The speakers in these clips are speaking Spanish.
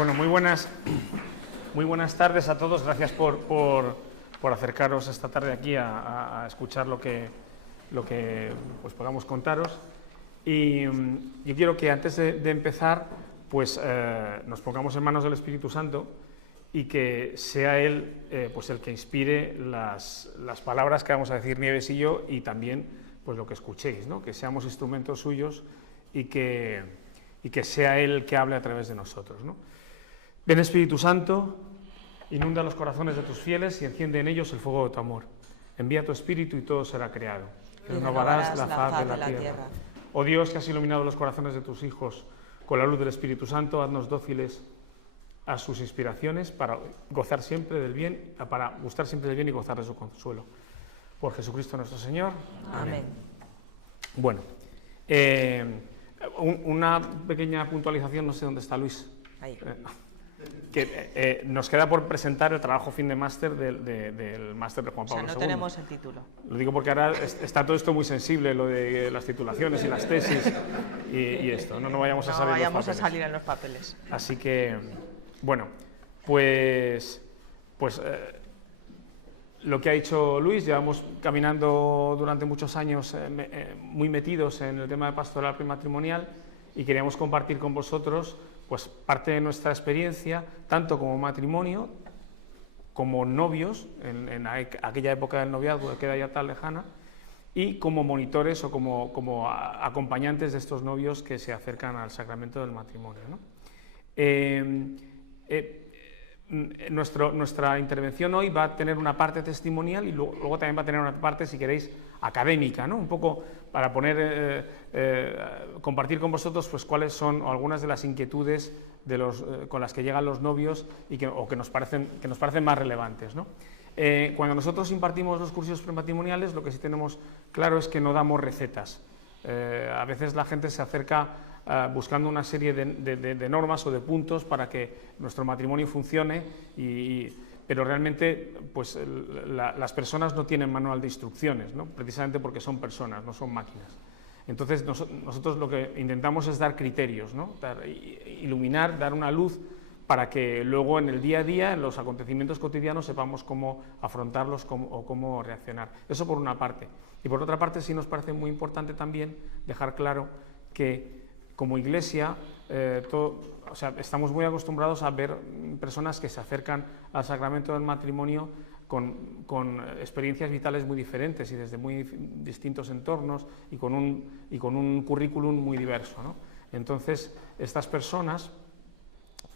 Bueno, muy buenas tardes a todos. Gracias por acercaros esta tarde aquí a escuchar lo que pues, podamos contaros. Y yo quiero que antes de empezar, pues nos pongamos en manos del Espíritu Santo y que sea Él pues el que inspire las palabras que vamos a decir Nieves y yo, y también pues lo que escuchéis, ¿no? Que seamos instrumentos suyos y que sea Él el que hable a través de nosotros, ¿no? Ven, Espíritu Santo, inunda los corazones de tus fieles y enciende en ellos el fuego de tu amor. Envía tu Espíritu y todo será creado. Renovarás la faz de la tierra. Oh Dios, que has iluminado los corazones de tus hijos con la luz del Espíritu Santo, haznos dóciles a sus inspiraciones para gustar siempre del bien y gozar de su consuelo. Por Jesucristo nuestro Señor. Amén. Bueno, una pequeña puntualización, no sé dónde está Luis. Ahí. Que nos queda por presentar el trabajo fin de máster del máster de Juan Pablo II. O sea, no tenemos el título. Lo digo porque ahora está todo esto muy sensible, lo de las titulaciones y las tesis y esto, no vayamos a salir en los papeles. Así que, bueno, pues lo que ha dicho Luis, llevamos caminando durante muchos años muy metidos en el tema de pastoral prematrimonial y queríamos compartir con vosotros pues parte de nuestra experiencia, tanto como matrimonio, como novios, en aquella época del noviazgo que queda ya tan lejana, y como monitores o como acompañantes de estos novios que se acercan al sacramento del matrimonio, ¿no? Nuestra intervención hoy va a tener una parte testimonial y luego también va a tener una parte, si queréis, académica, ¿no? Un poco para compartir con vosotros pues, cuáles son algunas de las inquietudes con las que llegan los novios y que nos parecen más relevantes, ¿no? Cuando nosotros impartimos los cursos prematrimoniales, lo que sí tenemos claro es que no damos recetas. A veces la gente se acerca buscando una serie de normas o de puntos para que nuestro matrimonio funcione, pero realmente pues, las personas no tienen manual de instrucciones, ¿no? Precisamente porque son personas, no son máquinas. Entonces nosotros lo que intentamos es dar criterios, ¿no? Iluminar, dar una luz para que luego en el día a día, en los acontecimientos cotidianos, sepamos cómo afrontarlos o cómo reaccionar. Eso por una parte. Y por otra parte sí nos parece muy importante también dejar claro que como Iglesia, estamos muy acostumbrados a ver personas que se acercan al sacramento del matrimonio con experiencias vitales muy diferentes y desde muy distintos entornos y con un currículum muy diverso, ¿no? Entonces, estas personas,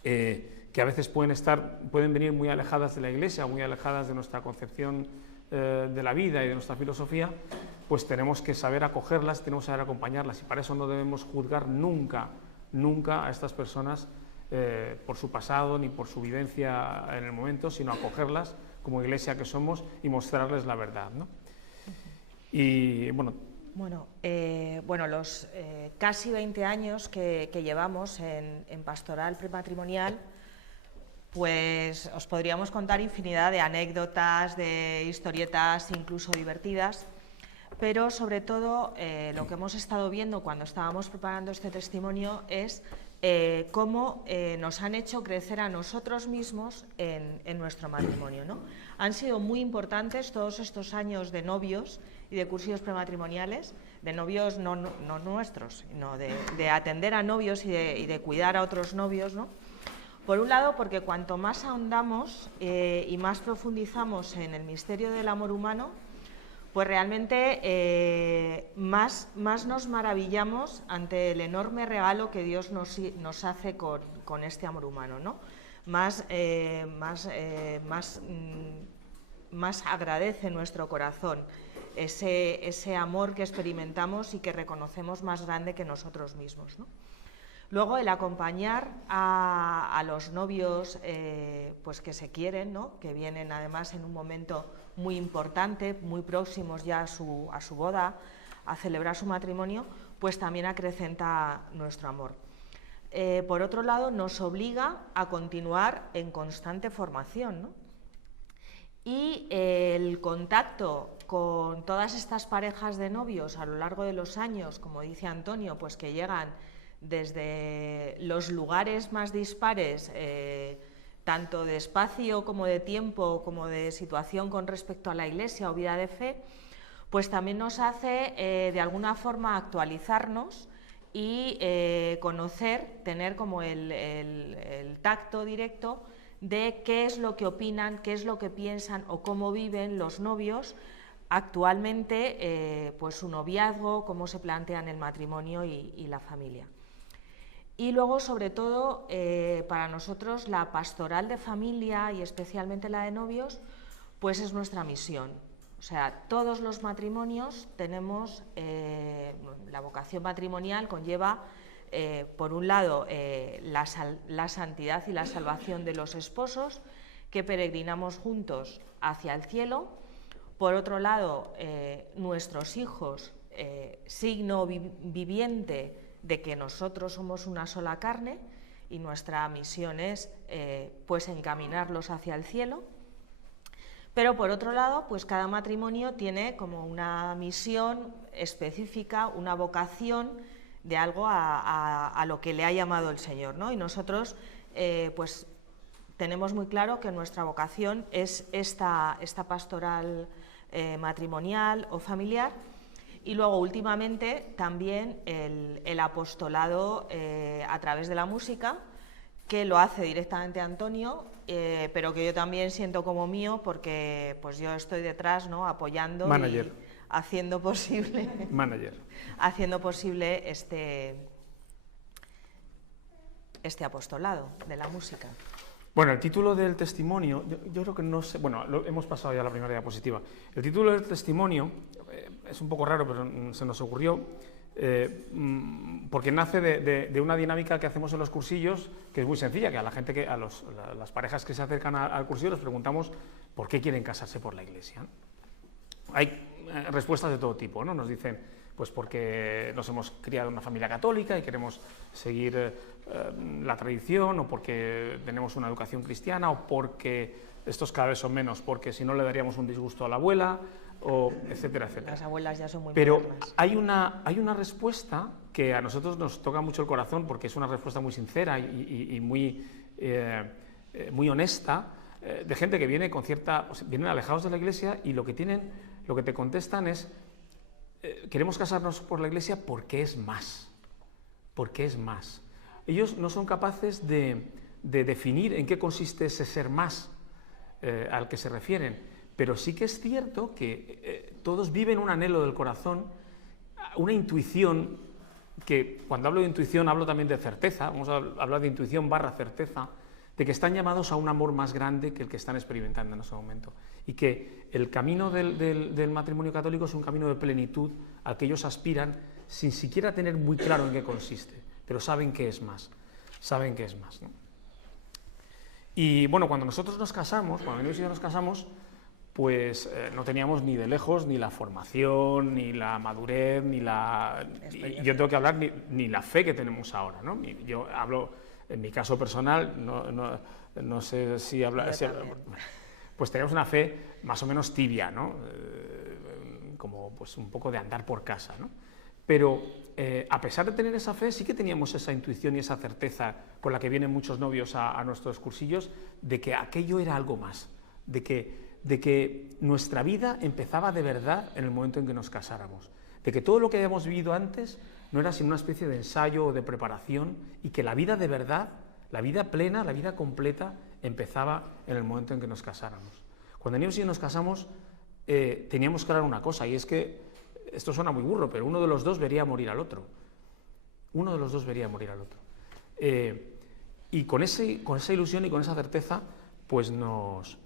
que a veces pueden venir muy alejadas de la Iglesia, muy alejadas de nuestra concepción de la vida y de nuestra filosofía, pues tenemos que saber acogerlas, tenemos que saber acompañarlas, y para eso no debemos juzgar nunca a estas personas por su pasado ni por su vivencia en el momento, sino acogerlas como Iglesia que somos y mostrarles la verdad, ¿no? Y Bueno, los casi 20 años que llevamos en pastoral prematrimonial, pues os podríamos contar infinidad de anécdotas, de historietas incluso divertidas, pero sobre todo lo que hemos estado viendo cuando estábamos preparando este testimonio es cómo nos han hecho crecer a nosotros mismos en nuestro matrimonio, ¿no? Han sido muy importantes todos estos años de novios y de cursillos prematrimoniales, de novios no nuestros, sino de atender a novios y de cuidar a otros novios, ¿no? Por un lado, porque cuanto más ahondamos y más profundizamos en el misterio del amor humano, pues realmente más nos maravillamos ante el enorme regalo que Dios nos hace con este amor humano, ¿no? Más agradece nuestro corazón ese amor que experimentamos y que reconocemos más grande que nosotros mismos, ¿no? Luego, el acompañar a los novios pues que se quieren, ¿no? Que vienen además en un momento muy importante, muy próximos ya a su boda, a celebrar su matrimonio, pues también acrecenta nuestro amor. Por otro lado, nos obliga a continuar en constante formación, ¿no? Y el contacto con todas estas parejas de novios a lo largo de los años, como dice Antonio, pues que llegan desde los lugares más dispares, tanto de espacio como de tiempo, como de situación con respecto a la Iglesia o vida de fe, pues también nos hace de alguna forma actualizarnos y conocer, tener como el tacto directo de qué es lo que opinan, qué es lo que piensan o cómo viven los novios actualmente, pues su noviazgo, cómo se plantean el matrimonio y la familia. Y luego, sobre todo, para nosotros la pastoral de familia y especialmente la de novios, pues es nuestra misión. O sea, todos los matrimonios tenemos, la vocación matrimonial conlleva, por un lado, la santidad y la salvación de los esposos, que peregrinamos juntos hacia el cielo. Por otro lado, nuestros hijos, signo viviente de que nosotros somos una sola carne, y nuestra misión es pues encaminarlos hacia el cielo. Pero por otro lado, pues cada matrimonio tiene como una misión específica, una vocación de algo a lo que le ha llamado el Señor, ¿no? Y nosotros pues tenemos muy claro que nuestra vocación es esta pastoral matrimonial o familiar. Y luego, últimamente, también el apostolado a través de la música, que lo hace directamente Antonio, pero que yo también siento como mío, porque pues yo estoy detrás, ¿no?, apoyando Manager. Y haciendo posible, Manager. haciendo posible este apostolado de la música. Bueno, el título del testimonio, yo creo que no sé, bueno, hemos pasado ya a la primera diapositiva. El título del testimonio es un poco raro, pero se nos ocurrió porque nace de una dinámica que hacemos en los cursillos, que es muy sencilla, que a la gente, las parejas que se acercan al cursillo les preguntamos por qué quieren casarse por la Iglesia. Hay respuestas de todo tipo, ¿no? Nos dicen, pues porque nos hemos criado en una familia católica y queremos seguir la tradición, o porque tenemos una educación cristiana, o porque estos cada vez son menos, porque si no le daríamos un disgusto a la abuela, o etcétera, etcétera. Las abuelas ya son muy Pero modernas. hay una respuesta que a nosotros nos toca mucho el corazón, porque es una respuesta muy sincera y muy honesta, de gente que viene vienen alejados de la Iglesia, y lo que te contestan es: queremos casarnos por la Iglesia porque es más. Porque es más. Ellos no son capaces de definir en qué consiste ese ser más al que se refieren, pero sí que es cierto que todos viven un anhelo del corazón, una intuición, que cuando hablo de intuición hablo también de certeza, vamos a hablar de intuición / certeza, de que están llamados a un amor más grande que el que están experimentando en ese momento, y que el camino del matrimonio católico es un camino de plenitud al que ellos aspiran sin siquiera tener muy claro en qué consiste, pero saben que es más, ¿no? Y bueno, cuando nosotros nos casamos, cuando mi novio y yo nos casamos, pues no teníamos ni de lejos ni la formación, ni la madurez, ni yo tengo que hablar ni la fe que tenemos ahora, ¿no? Yo hablo en mi caso personal, no sé si hablar, pues tenemos una fe más o menos tibia, ¿no? Como pues un poco de andar por casa, ¿no? Pero a pesar de tener esa fe, sí que teníamos esa intuición y esa certeza con la que vienen muchos novios a nuestros cursillos, de que aquello era algo más, de que nuestra vida empezaba de verdad en el momento en que nos casáramos, de que todo lo que habíamos vivido antes no era sino una especie de ensayo o de preparación, y que la vida de verdad, la vida plena, la vida completa, empezaba en el momento en que nos casáramos. Cuando Nieves y yo nos casamos, teníamos claro una cosa, y es que, esto suena muy burro, pero uno de los dos vería morir al otro. Uno de los dos vería morir al otro. Y con esa ilusión y con esa certeza, pues nos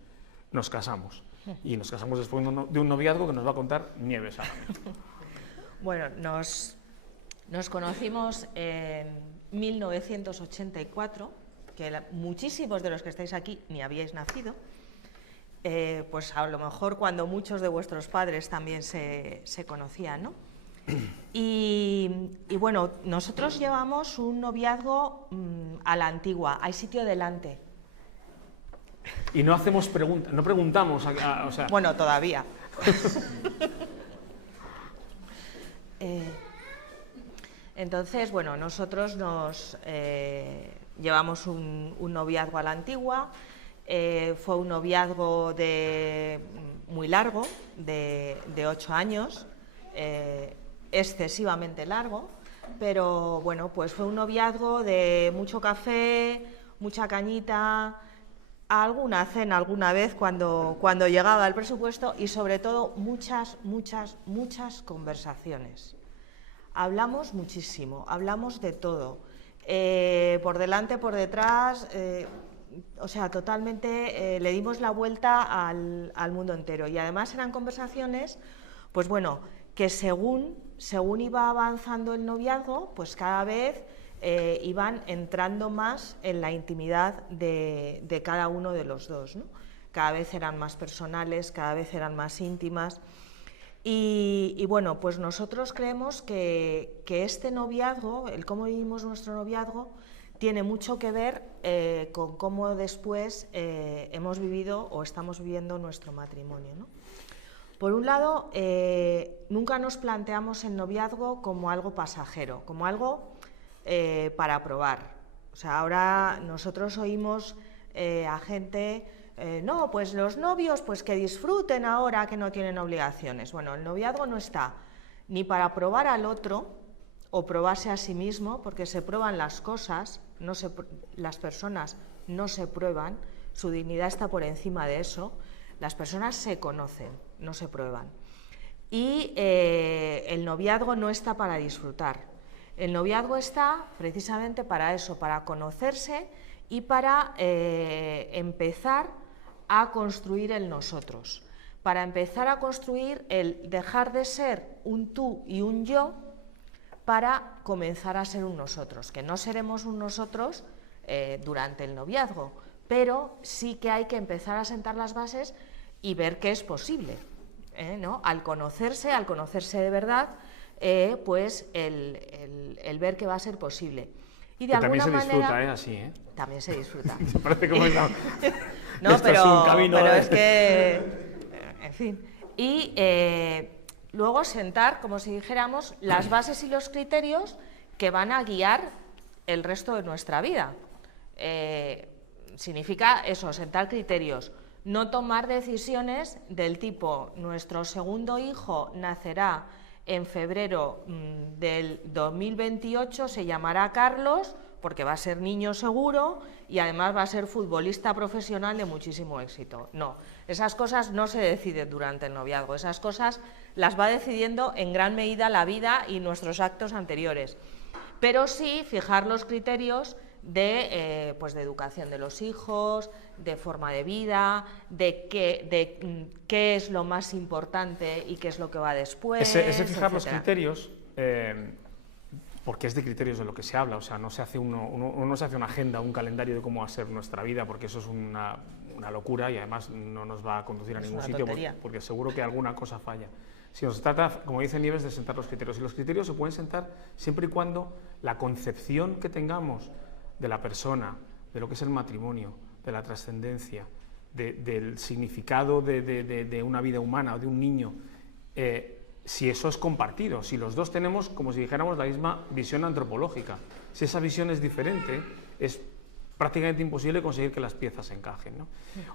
casamos. Y nos casamos después de un noviazgo que nos va a contar Nieves ahora mismo. Bueno, nos conocimos en 1984, que muchísimos de los que estáis aquí ni habíais nacido. Pues a lo mejor cuando muchos de vuestros padres también se conocían, ¿no? Y bueno, nosotros llevamos un noviazgo a la antigua, hay sitio delante. Y no hacemos preguntas, no preguntamos, o sea... Bueno, todavía. Entonces, bueno, nosotros llevamos un noviazgo a la antigua. Fue un noviazgo muy largo, de 8 años, excesivamente largo, pero bueno, pues fue un noviazgo de mucho café, mucha cañita, alguna cena alguna vez cuando llegaba el presupuesto y sobre todo muchas conversaciones. Hablamos muchísimo, hablamos de todo, por delante, por detrás, o sea, totalmente le dimos la vuelta al mundo entero y además eran conversaciones, pues bueno, que según iba avanzando el noviazgo, pues cada vez iban entrando más en la intimidad de cada uno de los dos, ¿no? Cada vez eran más personales, cada vez eran más íntimas. Y bueno, pues nosotros creemos que este noviazgo, el cómo vivimos nuestro noviazgo, tiene mucho que ver con cómo después hemos vivido o estamos viviendo nuestro matrimonio, ¿no? Por un lado, nunca nos planteamos el noviazgo como algo pasajero, como algo para probar. O sea, ahora nosotros oímos a gente, no, pues los novios pues que disfruten ahora que no tienen obligaciones. Bueno, el noviazgo no está ni para probar al otro o probarse a sí mismo, porque se prueban las cosas, las personas no se prueban, su dignidad está por encima de eso, las personas se conocen, no se prueban. Y el noviazgo no está para disfrutar, el noviazgo está precisamente para eso, para conocerse y para empezar a construir el nosotros, para empezar a construir el dejar de ser un tú y un yo para comenzar a ser un nosotros, que no seremos un nosotros durante el noviazgo, pero sí que hay que empezar a sentar las bases y ver que es posible, ¿no? Al conocerse de verdad, pues el ver que va a ser posible. Y de alguna manera, también se disfruta, así, También se disfruta. Me parece como esa... No, esto es un camino, pero es que, en fin. Y luego sentar, como si dijéramos, las bases y los criterios que van a guiar el resto de nuestra vida. Significa eso, sentar criterios, no tomar decisiones del tipo, nuestro segundo hijo nacerá en febrero del 2028, se llamará Carlos, porque va a ser niño seguro y además va a ser futbolista profesional de muchísimo éxito. No, esas cosas no se deciden durante el noviazgo, esas cosas las va decidiendo en gran medida la vida y nuestros actos anteriores. Pero sí fijar los criterios de educación de los hijos, de forma de vida, de qué es lo más importante y qué es lo que va después. Ese fijar los criterios, porque es de criterios de lo que se habla, o sea, no se hace uno no se hace una agenda, un calendario de cómo va a ser nuestra vida, porque eso es una locura y además no nos va a conducir a ningún sitio, porque seguro que alguna cosa falla. Si nos trata, como dice Nieves, de sentar los criterios, y los criterios se pueden sentar siempre y cuando la concepción que tengamos de la persona, de lo que es el matrimonio, de la trascendencia, del significado de una vida humana o de un niño, si eso es compartido, si los dos tenemos, como si dijéramos, la misma visión antropológica. Si esa visión es diferente, es prácticamente imposible conseguir que las piezas encajen, ¿no?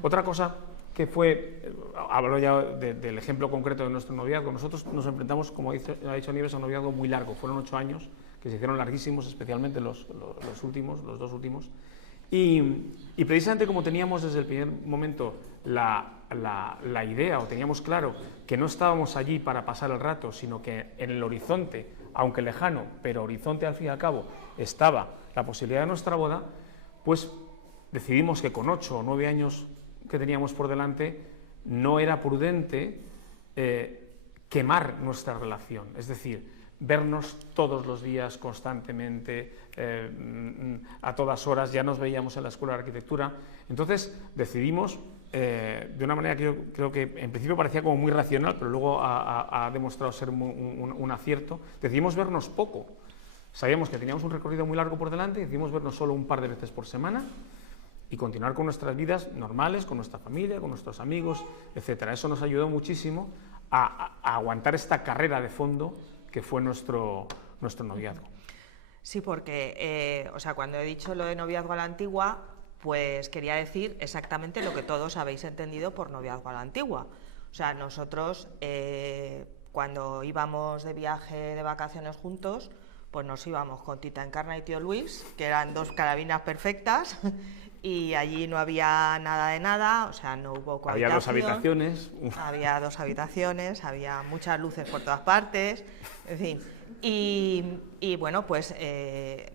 Otra cosa que fue, hablo ya del ejemplo concreto de nuestro noviazgo, nosotros nos enfrentamos, como ha dicho Nieves, a un noviazgo muy largo, fueron 8 años, que se hicieron larguísimos, especialmente los dos últimos, y precisamente como teníamos desde el primer momento la idea, o teníamos claro que no estábamos allí para pasar el rato, sino que en el horizonte, aunque lejano, pero horizonte al fin y al cabo, estaba la posibilidad de nuestra boda, pues decidimos que con 8 o 9 años que teníamos por delante, no era prudente quemar nuestra relación, es decir, vernos todos los días, constantemente, a todas horas, ya nos veíamos en la Escuela de Arquitectura. Entonces decidimos, de una manera que yo creo que en principio parecía como muy racional, pero luego ha demostrado ser un acierto, decidimos vernos poco. Sabíamos que teníamos un recorrido muy largo por delante y decidimos vernos solo un par de veces por semana y continuar con nuestras vidas normales, con nuestra familia, con nuestros amigos, etc. Eso nos ayudó muchísimo a aguantar esta carrera de fondo que fue nuestro noviazgo. Sí, porque, o sea, cuando he dicho lo de noviazgo a la antigua, pues quería decir exactamente lo que todos habéis entendido por noviazgo a la antigua. O sea, nosotros cuando íbamos de viaje de vacaciones juntos, pues nos íbamos con Tita Encarna y tío Luis, que eran dos carabinas perfectas, y allí no había nada de nada, o sea, no hubo cohabitación. Había dos habitaciones. Había dos habitaciones, había muchas luces por todas partes, en fin. Y bueno, pues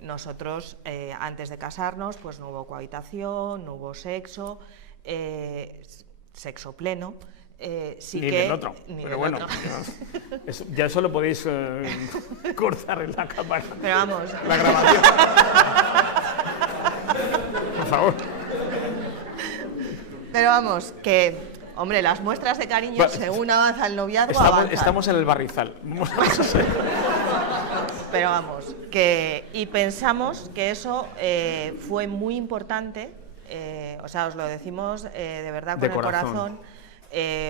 nosotros antes de casarnos, pues no hubo cohabitación, no hubo sexo, sexo pleno. Sí ni que, del otro, ni pero del bueno, otro. ya eso lo podéis cortar en la cámara. Pero vamos. La grabación. Por favor. Pero vamos, que, hombre, las muestras de cariño, según avanza el noviazgo, avanzan. Estamos en el barrizal. Pero vamos, y pensamos que eso fue muy importante, o sea, os lo decimos de verdad con el corazón.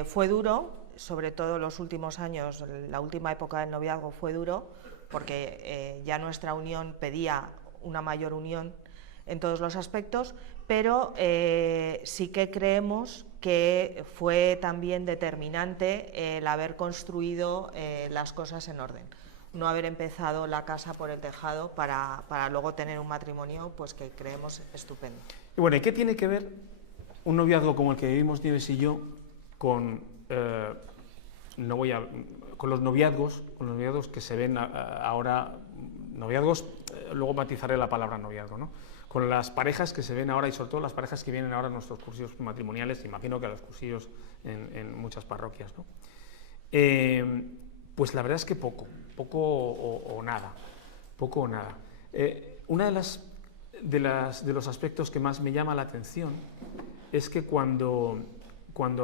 Fue duro, sobre todo los últimos años, la última época del noviazgo fue duro, porque ya nuestra unión pedía una mayor unión en todos los aspectos, pero sí que creemos que fue también determinante el haber construido las cosas en orden. No haber empezado la casa por el tejado para luego tener un matrimonio pues que creemos estupendo. Y bueno, ¿y qué tiene que ver un noviazgo como el que vivimos Nieves y yo con, con los noviazgos que se ven ahora, noviazgos, luego matizaré la palabra noviazgo, ¿no? Con las parejas que se ven ahora y sobre todo las parejas que vienen ahora en nuestros cursillos matrimoniales, imagino que a los cursillos en muchas parroquias, ¿no? Pues la verdad es que poco o nada. Una de los aspectos que más me llama la atención es que cuando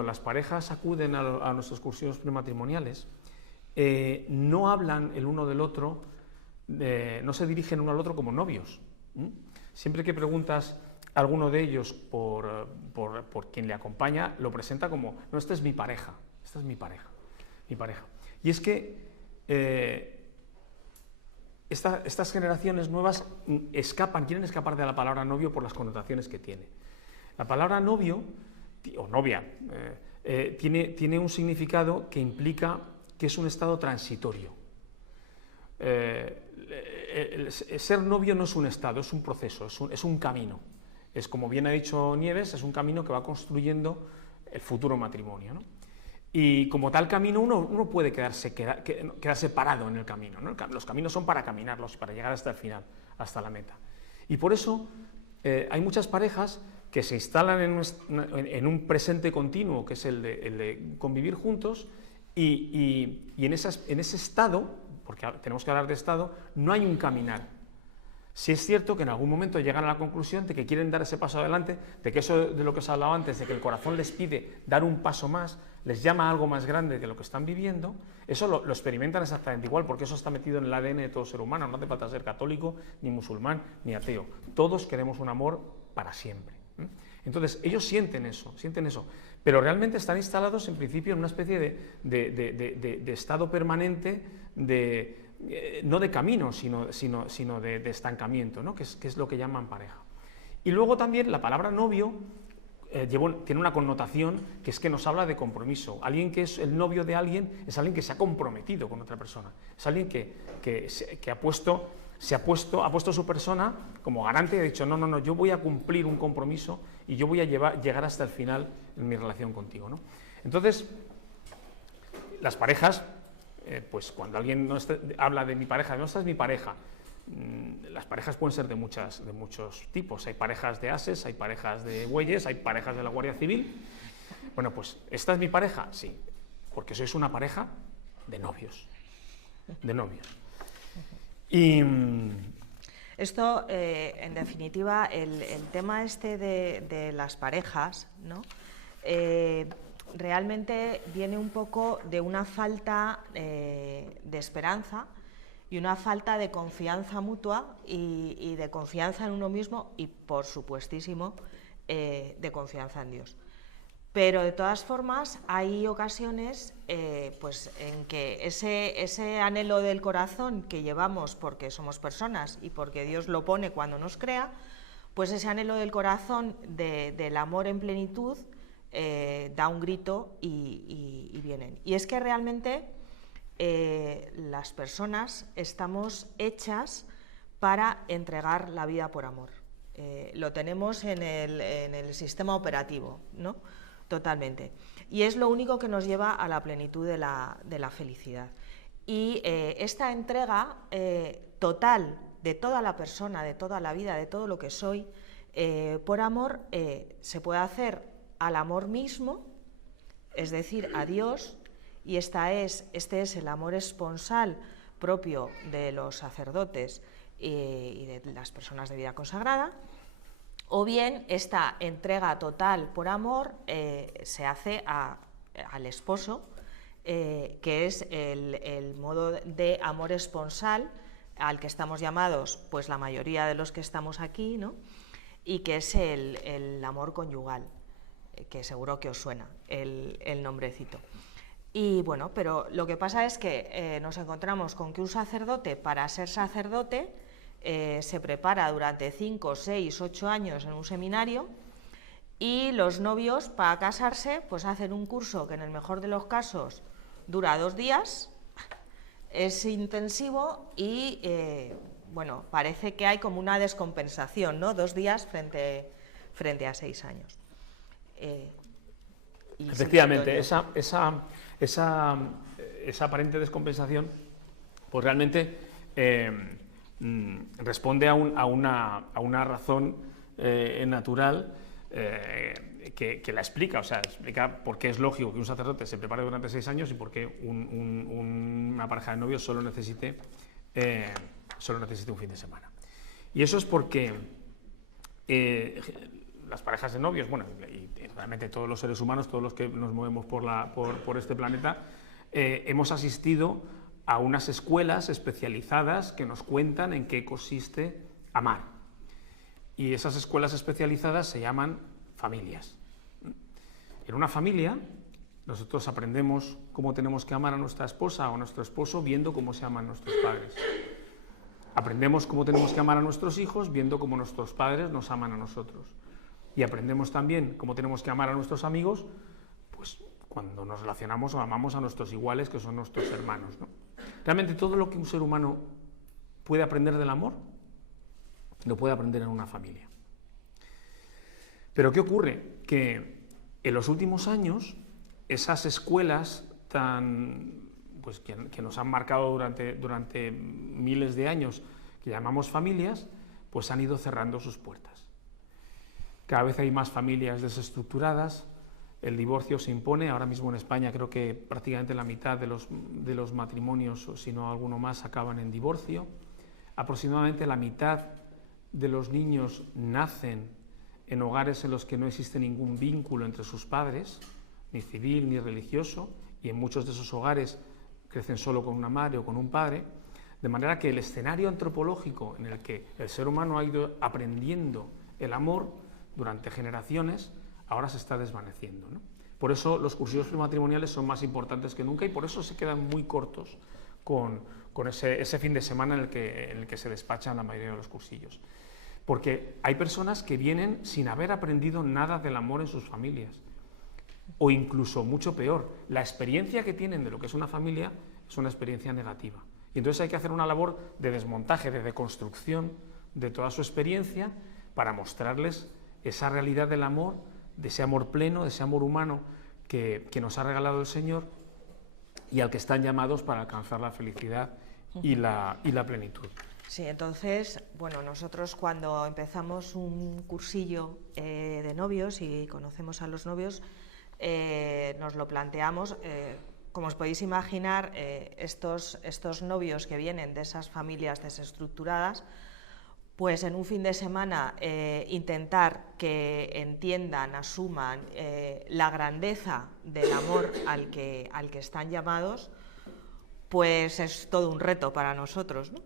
las parejas acuden a nuestros cursillos prematrimoniales, no hablan el uno del otro, no se dirigen uno al otro como novios. Siempre que preguntas a alguno de ellos por quien le acompaña, lo presenta como, no, esta es mi pareja. Y es que estas generaciones nuevas quieren escapar de la palabra novio por las connotaciones que tiene. La palabra novio o novia tiene un significado que implica que es un estado transitorio. Ser novio no es un estado, es un proceso, es un camino. Es, como bien ha dicho Nieves, es un camino que va construyendo el futuro matrimonio, ¿no? Y como tal camino uno puede quedarse parado en el camino, ¿no? Los caminos son para caminarlos, para llegar hasta el final, hasta la meta. Y por eso hay muchas parejas que se instalan en un presente continuo, que es el de convivir juntos, y en ese estado, porque tenemos que hablar de estado, no hay un caminar. Sí es cierto que en algún momento llegan a la conclusión de que quieren dar ese paso adelante, de que eso de lo que os hablaba antes, de que el corazón les pide dar un paso más, les llama a algo más grande que lo que están viviendo. Eso lo experimentan exactamente igual, porque eso está metido en el ADN de todo ser humano. No hace falta ser católico, ni musulmán, ni ateo. Todos queremos un amor para siempre. Entonces, ellos sienten eso, pero realmente están instalados en principio en una especie de estado permanente, no de camino, sino de estancamiento, ¿no? que es lo que llaman pareja. Y luego también la palabra novio tiene una connotación que es que nos habla de compromiso. Alguien que es el novio de alguien es alguien que se ha comprometido con otra persona, es alguien que ha puesto su persona como garante y ha dicho, no, yo voy a cumplir un compromiso y yo voy a llegar hasta el final en mi relación contigo, ¿no? Entonces, las parejas, pues cuando alguien habla de mi pareja, no, esta es mi pareja, las parejas pueden ser de muchos tipos. Hay parejas de ases, hay parejas de bueyes, hay parejas de la Guardia Civil. Bueno, pues, ¿esta es mi pareja? Sí, porque sois una pareja de novios. Y esto, en definitiva, el tema este de las parejas, ¿no? Realmente viene un poco de una falta de esperanza y una falta de confianza mutua y de confianza en uno mismo y, por supuestísimo, de confianza en Dios. Pero de todas formas hay ocasiones pues en que ese anhelo del corazón que llevamos porque somos personas y porque Dios lo pone cuando nos crea, pues ese anhelo del corazón del amor en plenitud da un grito y vienen. Y es que realmente las personas estamos hechas para entregar la vida por amor. Lo tenemos en el sistema operativo, ¿no? Totalmente. Y es lo único que nos lleva a la plenitud de la felicidad. Y esta entrega total de toda la persona, de toda la vida, de todo lo que soy, por amor, se puede hacer al amor mismo, es decir, a Dios, y este es el amor esponsal propio de los sacerdotes y de las personas de vida consagrada. O bien esta entrega total por amor se hace al esposo, que es el modo de amor esponsal al que estamos llamados pues la mayoría de los que estamos aquí, ¿no? Y que es el amor conyugal, que seguro que os suena el nombrecito. Y bueno, pero lo que pasa es que nos encontramos con que un sacerdote, para ser sacerdote, se prepara durante 5, 6, 8 años en un seminario, y los novios para casarse pues hacen un curso que en el mejor de los casos dura 2 días, es intensivo y bueno, parece que hay como una descompensación, ¿no? 2 días frente a 6 años. Efectivamente, esa aparente descompensación pues realmente responde a una razón natural que la explica, o sea, explica por qué es lógico que un sacerdote se prepare durante 6 años y por qué una pareja de novios solo necesite un fin de semana. Y eso es porque las parejas de novios, bueno, y realmente todos los seres humanos, todos los que nos movemos por este planeta, hemos asistido a unas escuelas especializadas que nos cuentan en qué consiste amar. Y esas escuelas especializadas se llaman familias. En una familia nosotros aprendemos cómo tenemos que amar a nuestra esposa o a nuestro esposo viendo cómo se aman nuestros padres. Aprendemos cómo tenemos que amar a nuestros hijos viendo cómo nuestros padres nos aman a nosotros. Y aprendemos también cómo tenemos que amar a nuestros amigos, pues cuando nos relacionamos o amamos a nuestros iguales, que son nuestros hermanos, ¿no? Realmente todo lo que un ser humano puede aprender del amor, lo puede aprender en una familia. Pero ¿qué ocurre? Que en los últimos años, esas escuelas pues, que nos han marcado durante miles de años, que llamamos familias, pues han ido cerrando sus puertas. Cada vez hay más familias desestructuradas, el divorcio se impone. Ahora mismo en España creo que prácticamente la mitad de los matrimonios, o si no alguno más, acaban en divorcio. Aproximadamente la mitad de los niños nacen en hogares en los que no existe ningún vínculo entre sus padres, ni civil ni religioso, y en muchos de esos hogares crecen solo con una madre o con un padre, de manera que el escenario antropológico en el que el ser humano ha ido aprendiendo el amor durante generaciones, ahora se está desvaneciendo, ¿no? Por eso los cursillos prematrimoniales son más importantes que nunca y por eso se quedan muy cortos con ese fin de semana en el que se despachan la mayoría de los cursillos. Porque hay personas que vienen sin haber aprendido nada del amor en sus familias. O incluso, mucho peor, la experiencia que tienen de lo que es una familia es una experiencia negativa. Y entonces hay que hacer una labor de desmontaje, de deconstrucción de toda su experiencia para mostrarles esa realidad del amor, de ese amor pleno, de ese amor humano que nos ha regalado el Señor y al que están llamados para alcanzar la felicidad y la plenitud. Sí, entonces, bueno, nosotros cuando empezamos un cursillo de novios y conocemos a los novios, nos lo planteamos, como os podéis imaginar, estos novios que vienen de esas familias desestructuradas, pues en un fin de semana intentar que entiendan, asuman la grandeza del amor al que están llamados, pues es todo un reto para nosotros, ¿no?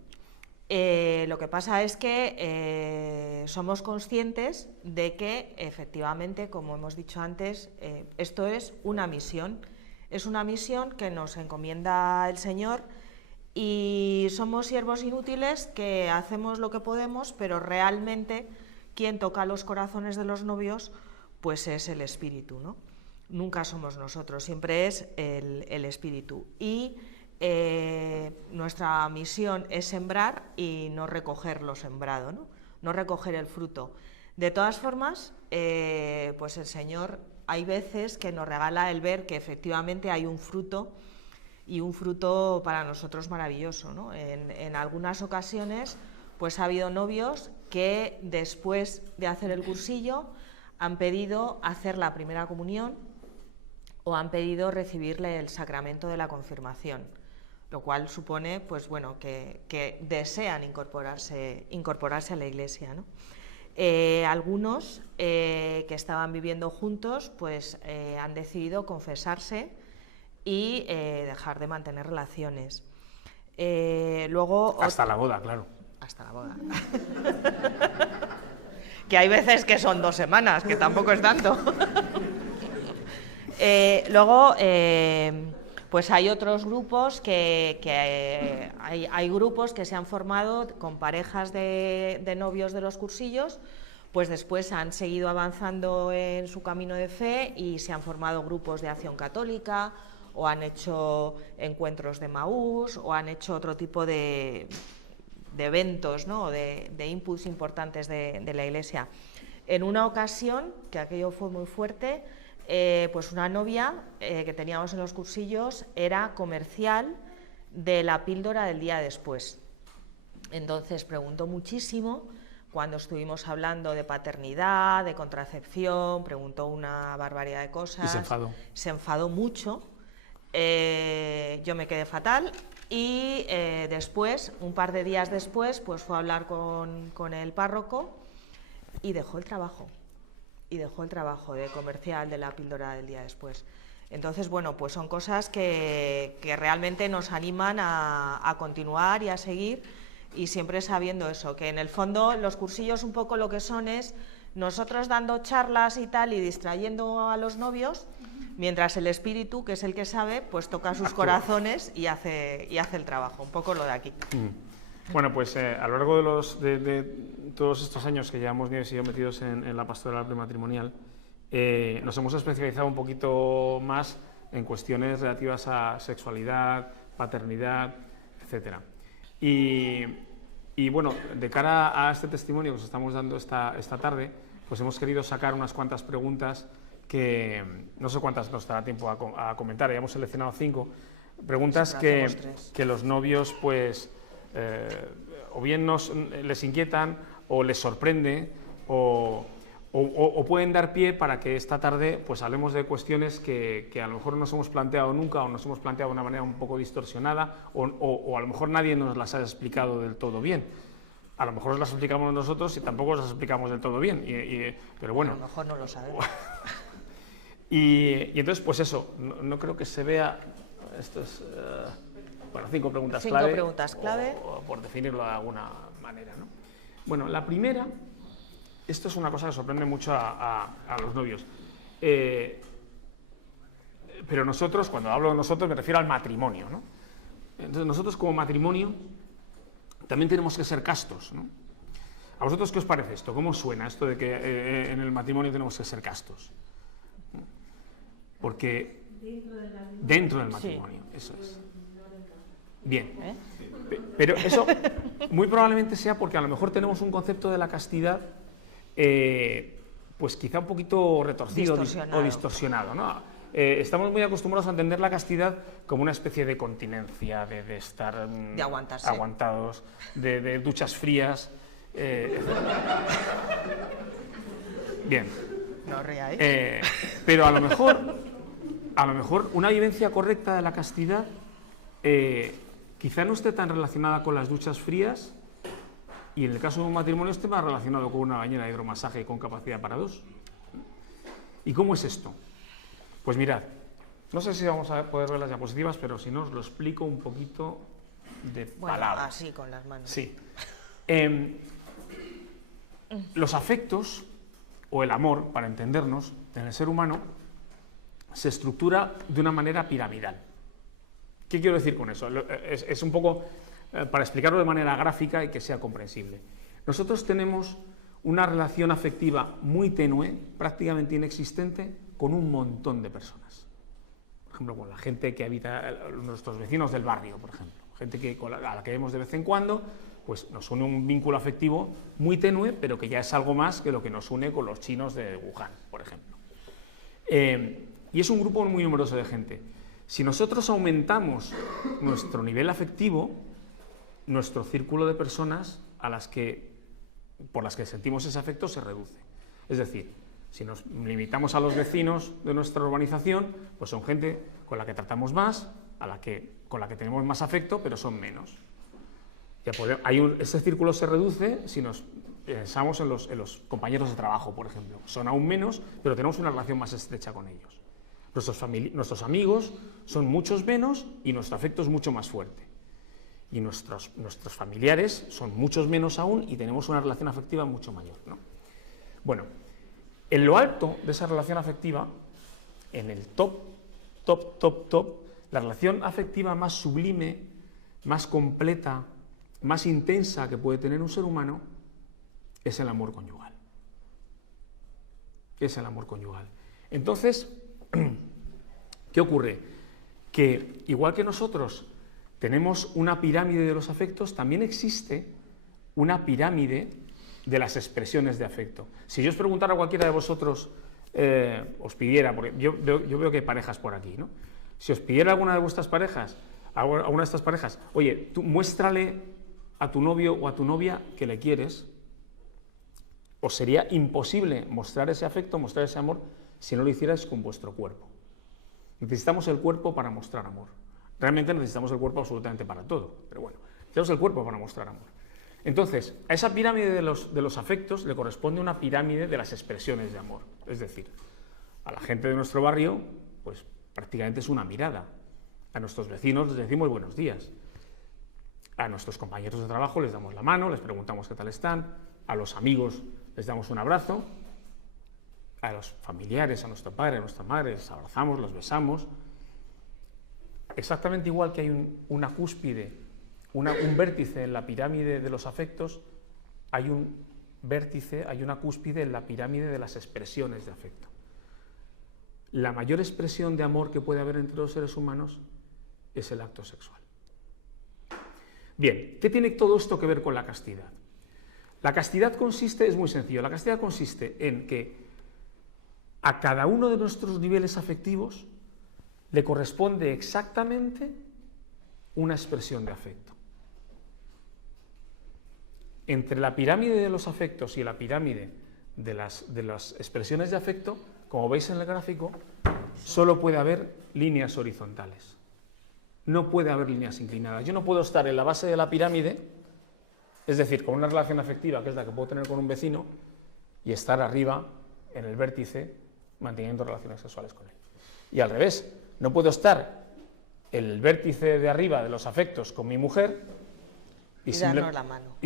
Lo que pasa es que somos conscientes de que efectivamente, como hemos dicho antes, esto es una misión que nos encomienda el Señor y somos siervos inútiles que hacemos lo que podemos, pero realmente quien toca los corazones de los novios pues es el Espíritu, ¿no? Nunca somos nosotros, siempre es el Espíritu. Y nuestra misión es sembrar y no recoger lo sembrado, no recoger el fruto. De todas formas, pues el Señor hay veces que nos regala el ver que efectivamente hay un fruto, y un fruto para nosotros maravilloso, ¿no? En algunas ocasiones pues ha habido novios que después de hacer el cursillo han pedido hacer la primera comunión o han pedido recibirle el sacramento de la confirmación, lo cual supone pues, bueno, que desean incorporarse a la Iglesia, ¿no? Algunos que estaban viviendo juntos pues, han decidido confesarse y dejar de mantener relaciones. Luego, hasta la boda, claro. Hasta la boda. Que hay veces que son 2 semanas, que tampoco es tanto. Luego, pues hay otros grupos hay grupos que se han formado con parejas de novios de los cursillos, pues después han seguido avanzando en su camino de fe y se han formado grupos de acción católica, o han hecho encuentros de Maús, o han hecho otro tipo de eventos, ¿no? de inputs importantes de la Iglesia. En una ocasión, que aquello fue muy fuerte, pues una novia que teníamos en los cursillos era comercial de la píldora del día después. Entonces preguntó muchísimo cuando estuvimos hablando de paternidad, de contracepción, preguntó una barbaridad de cosas. Y se enfadó. Se enfadó mucho. Yo me quedé fatal y después, un par de días después, pues fue a hablar con el párroco y dejó el trabajo. De comercial de la píldora del día después. Entonces, bueno, pues son cosas que realmente nos animan a continuar y a seguir, y siempre sabiendo eso, que en el fondo los cursillos un poco lo que son es nosotros dando charlas y tal y distrayendo a los novios, mientras el Espíritu, que es el que sabe, pues toca sus corazones y hace el trabajo, un poco lo de aquí. Bueno, pues a lo largo de todos estos años que llevamos sido metidos en la pastoral prematrimonial, nos hemos especializado un poquito más en cuestiones relativas a sexualidad, paternidad, etcétera. Y bueno, de cara a este testimonio que os estamos dando esta tarde, pues hemos querido sacar unas cuantas preguntas que no sé cuántas nos dará tiempo a comentar, ya hemos seleccionado 5 preguntas que los novios pues o bien les inquietan o les sorprende o pueden dar pie para que esta tarde pues hablemos de cuestiones que a lo mejor no nos hemos planteado nunca, o nos hemos planteado de una manera un poco distorsionada, o a lo mejor nadie nos las ha explicado del todo bien. A lo mejor os las explicamos nosotros y tampoco os las explicamos del todo bien, pero bueno. A lo mejor no lo sabemos. Y entonces, pues eso, no creo que se vea estos, bueno, 5 preguntas clave. 5 preguntas clave. O por definirlo de alguna manera, ¿no? Bueno, la primera, esto es una cosa que sorprende mucho a los novios. Pero nosotros, cuando hablo de nosotros, me refiero al matrimonio, ¿no? Entonces, nosotros como matrimonio también tenemos que ser castos, ¿no? ¿A vosotros qué os parece esto? ¿Cómo suena esto de que en el matrimonio tenemos que ser castos? Porque dentro del matrimonio, sí. Eso es. Bien, pero eso muy probablemente sea porque a lo mejor tenemos un concepto de la castidad pues quizá un poquito retorcido o distorsionado, ¿no? Estamos muy acostumbrados a entender la castidad como una especie de continencia, de estar de aguantarse. Aguantados, de duchas frías. Bien. No ríais. Pero a lo mejor una vivencia correcta de la castidad quizá no esté tan relacionada con las duchas frías, y en el caso de un matrimonio esté más relacionado con una bañera de hidromasaje con capacidad para 2. ¿Y cómo es esto? Pues mirad, no sé si vamos a poder ver las diapositivas, pero si no os lo explico un poquito de palabras. Así, con las manos. Sí. Los afectos, o el amor, para entendernos, en el ser humano, se estructura de una manera piramidal. ¿Qué quiero decir con eso? Es un poco para explicarlo de manera gráfica y que sea comprensible. Nosotros tenemos una relación afectiva muy tenue, prácticamente inexistente, con un montón de personas. Por ejemplo, con la gente que habita, nuestros vecinos del barrio, por ejemplo. Gente a la que vemos de vez en cuando, pues nos une un vínculo afectivo muy tenue, pero que ya es algo más que lo que nos une con los chinos de Wuhan, por ejemplo. Y es un grupo muy numeroso de gente. Si nosotros aumentamos nuestro nivel afectivo, nuestro círculo de personas por las que sentimos ese afecto se reduce. Es decir, si nos limitamos a los vecinos de nuestra urbanización, pues son gente con la que tratamos más, con la que tenemos más afecto, pero son menos. Ese círculo se reduce si nos pensamos en los compañeros de trabajo, por ejemplo. Son aún menos, pero tenemos una relación más estrecha con ellos. Nuestros amigos son muchos menos y nuestro afecto es mucho más fuerte. Y nuestros familiares son muchos menos aún y tenemos una relación afectiva mucho mayor, ¿no? Bueno, en lo alto de esa relación afectiva, en el top, la relación afectiva más sublime, más completa, más intensa que puede tener un ser humano es el amor conyugal. Es el amor conyugal. Entonces, ¿qué ocurre? Que igual que nosotros tenemos una pirámide de los afectos, también existe una pirámide de las expresiones de afecto. Si yo os preguntara a cualquiera de vosotros, os pidiera, porque yo veo que hay parejas por aquí, ¿no? Si os pidiera a alguna de vuestras parejas, a una de estas parejas, oye, tú muéstrale a tu novio o a tu novia que le quieres, os sería imposible mostrar ese afecto, mostrar ese amor, si no lo hicierais con vuestro cuerpo. Necesitamos el cuerpo para mostrar amor. Realmente necesitamos el cuerpo absolutamente para todo, pero bueno, necesitamos el cuerpo para mostrar amor. Entonces, a esa pirámide de los afectos le corresponde una pirámide de las expresiones de amor. Es decir, a la gente de nuestro barrio, pues prácticamente es una mirada. A nuestros vecinos les decimos buenos días. A nuestros compañeros de trabajo les damos la mano, les preguntamos qué tal están. A los amigos les damos un abrazo. A los familiares, a nuestro padre, a nuestra madre, les abrazamos, los besamos. Exactamente igual que hay una cúspide, un vértice en la pirámide de los afectos, hay una cúspide en la pirámide de las expresiones de afecto. La mayor expresión de amor que puede haber entre los seres humanos es el acto sexual. Bien, ¿qué tiene todo esto que ver con la castidad? La castidad es muy sencillo, la castidad consiste en que a cada uno de nuestros niveles afectivos le corresponde exactamente una expresión de afecto. Entre la pirámide de los afectos y la pirámide de las expresiones de afecto, como veis en el gráfico, solo puede haber líneas horizontales. No puede haber líneas inclinadas. Yo no puedo estar en la base de la pirámide, es decir, con una relación afectiva, que es la que puedo tener con un vecino, y estar arriba, en el vértice, manteniendo relaciones sexuales con él. Y al revés, no puedo estar en el vértice de arriba de los afectos con mi mujer y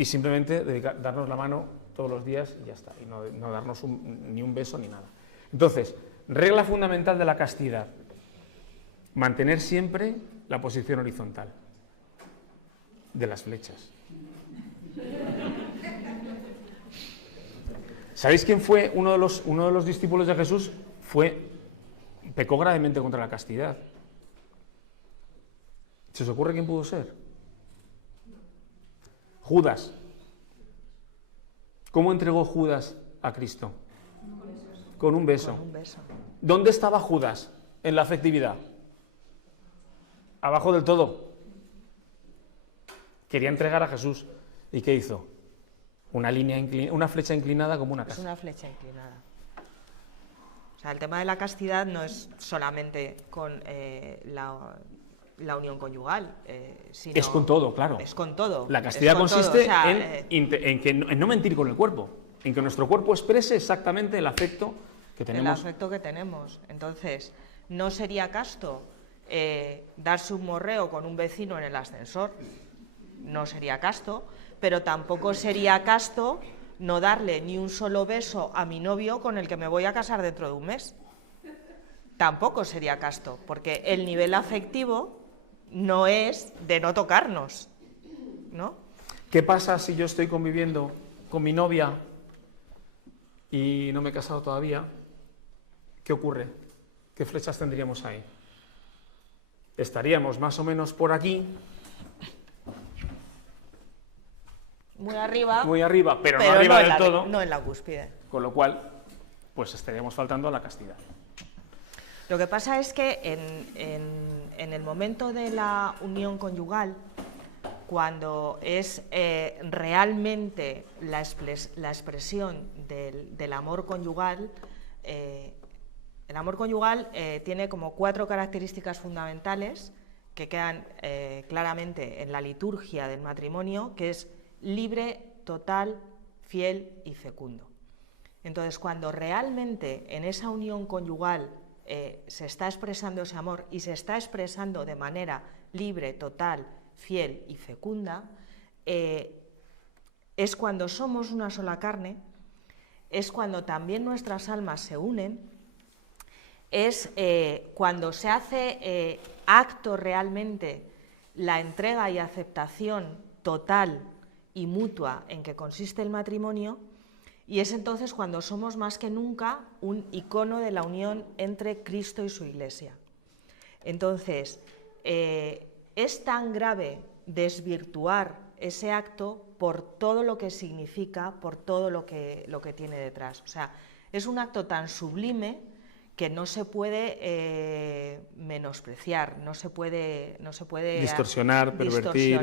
simplemente darnos la mano todos los días y ya está, y no darnos ni un beso ni nada. Entonces, regla fundamental de la castidad: mantener siempre la posición horizontal de las flechas. ¿Sabéis quién fue uno de los discípulos de Jesús? Pecó gravemente contra la castidad. ¿Se os ocurre quién pudo ser? Judas. ¿Cómo entregó Judas a Cristo? Con un beso. ¿Dónde estaba Judas en la afectividad? Abajo del todo. Quería entregar a Jesús. ¿Y qué hizo? Una flecha inclinada como una casa. Es una flecha inclinada. O sea, el tema de la castidad no es solamente con la unión conyugal, sino... Es con todo, claro. Es con todo. La castidad consiste en no mentir con el cuerpo, en que nuestro cuerpo exprese exactamente el afecto que tenemos. El afecto que tenemos. Entonces, no sería casto darse un morreo con un vecino en el ascensor, no sería casto, pero tampoco sería casto no darle ni un solo beso a mi novio con el que me voy a casar dentro de un mes. Tampoco sería casto, porque el nivel afectivo no es de no tocarnos, ¿no? ¿Qué pasa si yo estoy conviviendo con mi novia y no me he casado todavía? ¿Qué ocurre? ¿Qué flechas tendríamos ahí? Estaríamos más o menos por aquí. Muy arriba. Muy arriba, pero no arriba del todo. No en la cúspide. Con lo cual, pues estaríamos faltando a la castidad. Lo que pasa es que en el momento de la unión conyugal, cuando es realmente la expresión del amor conyugal, el amor conyugal tiene como 4 características fundamentales que quedan claramente en la liturgia del matrimonio, que es libre, total, fiel y fecundo. Entonces, cuando realmente en esa unión conyugal se está expresando ese amor y se está expresando de manera libre, total, fiel y fecunda, es cuando somos una sola carne, es cuando también nuestras almas se unen, es cuando se hace acto realmente la entrega y aceptación total y mutua en que consiste el matrimonio, y es entonces cuando somos más que nunca un icono de la unión entre Cristo y su Iglesia. Entonces, es tan grave desvirtuar ese acto por todo lo que significa, por todo lo que tiene detrás. O sea, es un acto tan sublime que no se puede menospreciar, no se puede distorsionar, pervertir.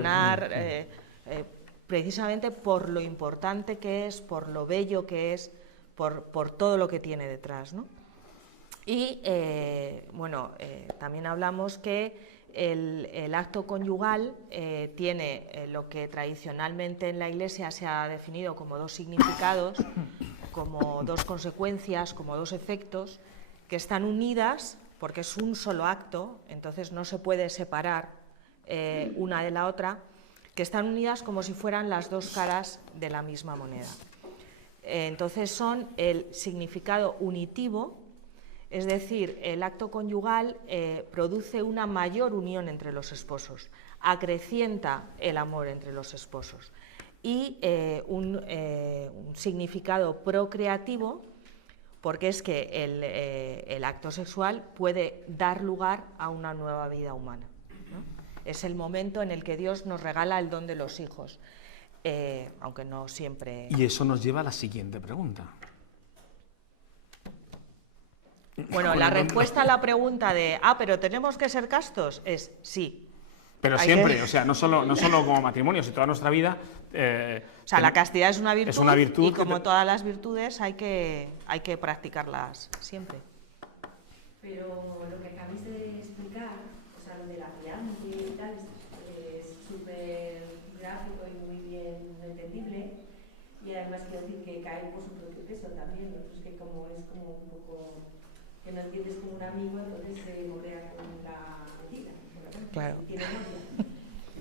Precisamente por lo importante que es, por lo bello que es, por todo lo que tiene detrás, ¿no? Y también hablamos que el acto conyugal tiene lo que tradicionalmente en la Iglesia se ha definido como 2 significados, como 2 consecuencias, como 2 efectos, que están unidas porque es un solo acto, entonces no se puede separar una de la otra, que están unidas como si fueran las 2 caras de la misma moneda. Entonces son el significado unitivo, es decir, el acto conyugal produce una mayor unión entre los esposos, acrecienta el amor entre los esposos, y un significado procreativo, porque es que el acto sexual puede dar lugar a una nueva vida humana, ¿no? Es el momento en el que Dios nos regala el don de los hijos, aunque no siempre... Y eso nos lleva a la siguiente pregunta. Bueno, la respuesta a la pregunta de, pero ¿tenemos que ser castos? Es sí. Pero siempre, o sea, no solo como matrimonio, sino toda nuestra vida... o sea, la castidad es una virtud y como que todas las virtudes hay que practicarlas siempre. Pero lo que acabáis de explicar, o sea, lo de la pirámide y tal, es súper gráfico y muy bien entendible, y además quiero decir que cae por su propio peso también, ¿no? Es que como es como un poco que no entiendes como un amigo, entonces se morea con la vecina, por ejemplo, claro. Si tiene novia.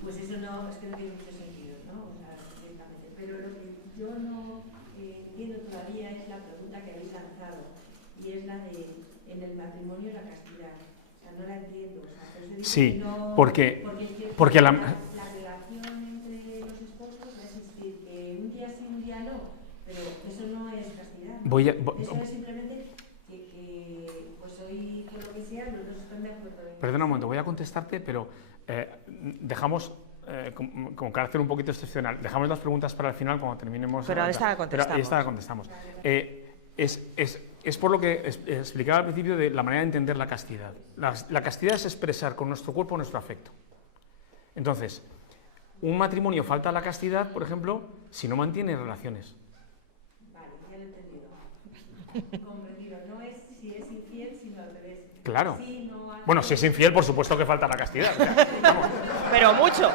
Pues eso no, es que no tiene mucho sentido, ¿no? O sea, directamente. Pero lo que yo no entiendo todavía es la pregunta que habéis lanzado, y es la de en el matrimonio la castidad. O sea, no la entiendo. O sea, sí, no, porque la relación entre los esposos va a existir, que un día sí, un día no, pero eso no es castidad. Eso es simplemente que pues hoy que lo que sea, los dos están de acuerdo. Perdona un momento, voy a contestarte, pero dejamos como carácter un poquito excepcional, dejamos las preguntas para el final cuando terminemos. Pero esta la contestamos. Pero esta la contestamos. Es por lo que explicaba al principio de la manera de entender la castidad. La castidad es expresar con nuestro cuerpo nuestro afecto. Entonces, un matrimonio falta la castidad, por ejemplo, si no mantiene relaciones. Vale, ya lo he entendido. Comprendido. No es si es infiel, sino al revés. Claro. Si no hace... Bueno, si es infiel, por supuesto que falta la castidad. O sea, vamos. Pero mucho.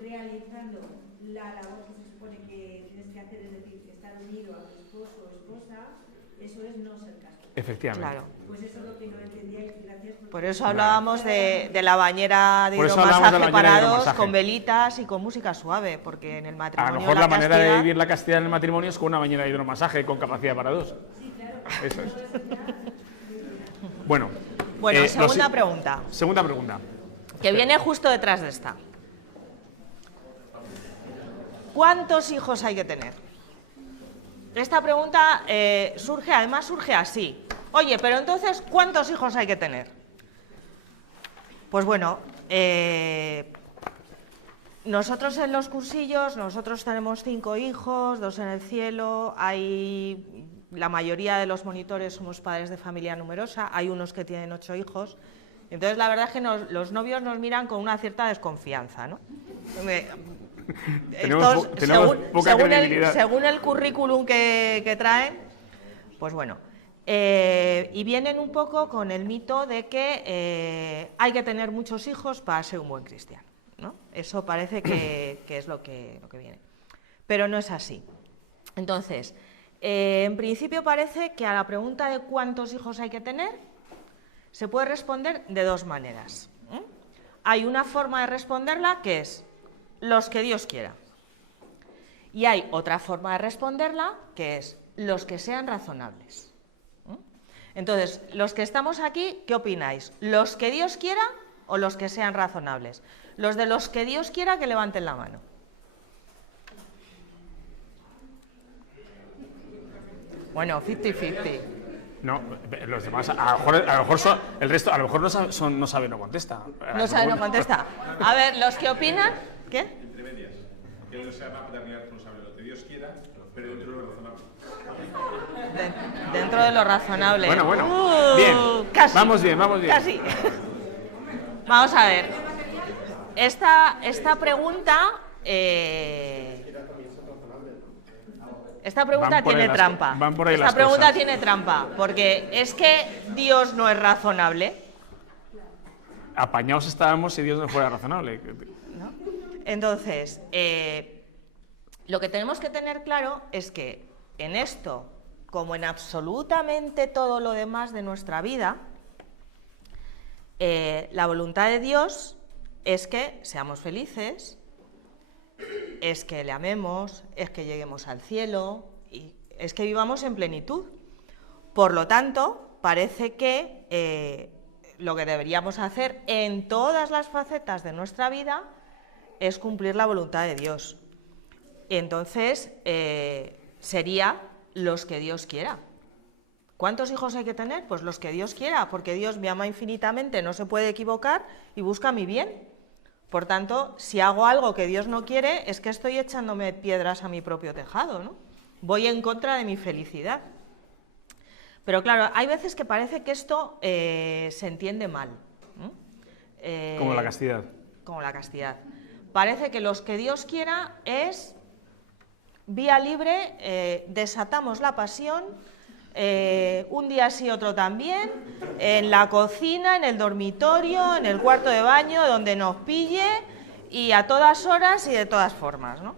Realizando la labor que se supone que tienes que hacer, es decir, estar unido a tu esposo o esposa, eso es no ser casto. Efectivamente. Claro. Pues eso es lo que no entendía y gracias Por eso hablábamos de la bañera de Por eso hablamos de la hidromasaje bañera de para dos, hidromasaje. con velitas y con música suave, porque en el A matrimonio lo mejor la manera de castidad- vivir la castidad en el matrimonio es con una bañera de hidromasaje con capacidad para dos. Sí, claro. Eso es. Bueno, Bueno, los- segunda pregunta, segunda pregunta. que viene justo detrás de esta. ¿Cuántos hijos hay que tener? Esta pregunta surge así. Oye, pero entonces, ¿cuántos hijos hay que tener? Pues bueno, nosotros en los cursillos, nosotros tenemos 5 hijos, 2 en el cielo, la mayoría de los monitores somos padres de familia numerosa, hay unos que tienen 8 hijos, entonces la verdad es que los novios nos miran con una cierta desconfianza, ¿no? Tenemos poca credibilidad. Según el currículum que traen, pues bueno, y vienen un poco con el mito de que hay que tener muchos hijos para ser un buen cristiano, ¿no? Eso parece que es lo que viene, pero no es así. Entonces, en principio parece que a la pregunta de cuántos hijos hay que tener se puede responder de 2 maneras. Hay una forma de responderla que es los que Dios quiera. Y hay otra forma de responderla que es los que sean razonables. Entonces, los que estamos aquí, ¿qué opináis? ¿Los que Dios quiera o los que sean razonables? Los de los que Dios quiera, que levanten la mano. Bueno, 50-50. No, los demás, a lo mejor el resto, a lo mejor no sabe, no contesta. No sabe, no contesta. A ver, los que opinan, ¿qué? Entre medias. Que no sea una paternidad responsable, lo que Dios quiera, pero dentro de lo razonable. Dentro de lo razonable. Bueno. Bien. Casi. Vamos bien. Casi. Vamos a ver. Esta pregunta. Esta pregunta Van por ahí tiene las trampa. van por ahí Esta las pregunta cosas. tiene trampa, porque es que Dios no es razonable, Apañados estábamos si Dios no fuera razonable. ¿no? Entonces, lo que tenemos que tener claro es que en esto, como en absolutamente todo lo demás de nuestra vida, la voluntad de Dios es que seamos felices, es que le amemos, es que lleguemos al cielo, y es que vivamos en plenitud. Por lo tanto, parece que lo que deberíamos hacer en todas las facetas de nuestra vida es cumplir la voluntad de Dios. Entonces, sería los que Dios quiera. ¿Cuántos hijos hay que tener? Pues los que Dios quiera, porque Dios me ama infinitamente, no se puede equivocar y busca mi bien. Por tanto, si hago algo que Dios no quiere, es que estoy echándome piedras a mi propio tejado, ¿no? Voy en contra de mi felicidad. Pero claro, hay veces que parece que esto se entiende mal. Como la castidad. Como la castidad. Parece que los que Dios quiera es vía libre, desatamos la pasión, un día sí, otro también, en la cocina, en el dormitorio, en el cuarto de baño, donde nos pille, y a todas horas y de todas formas, ¿no?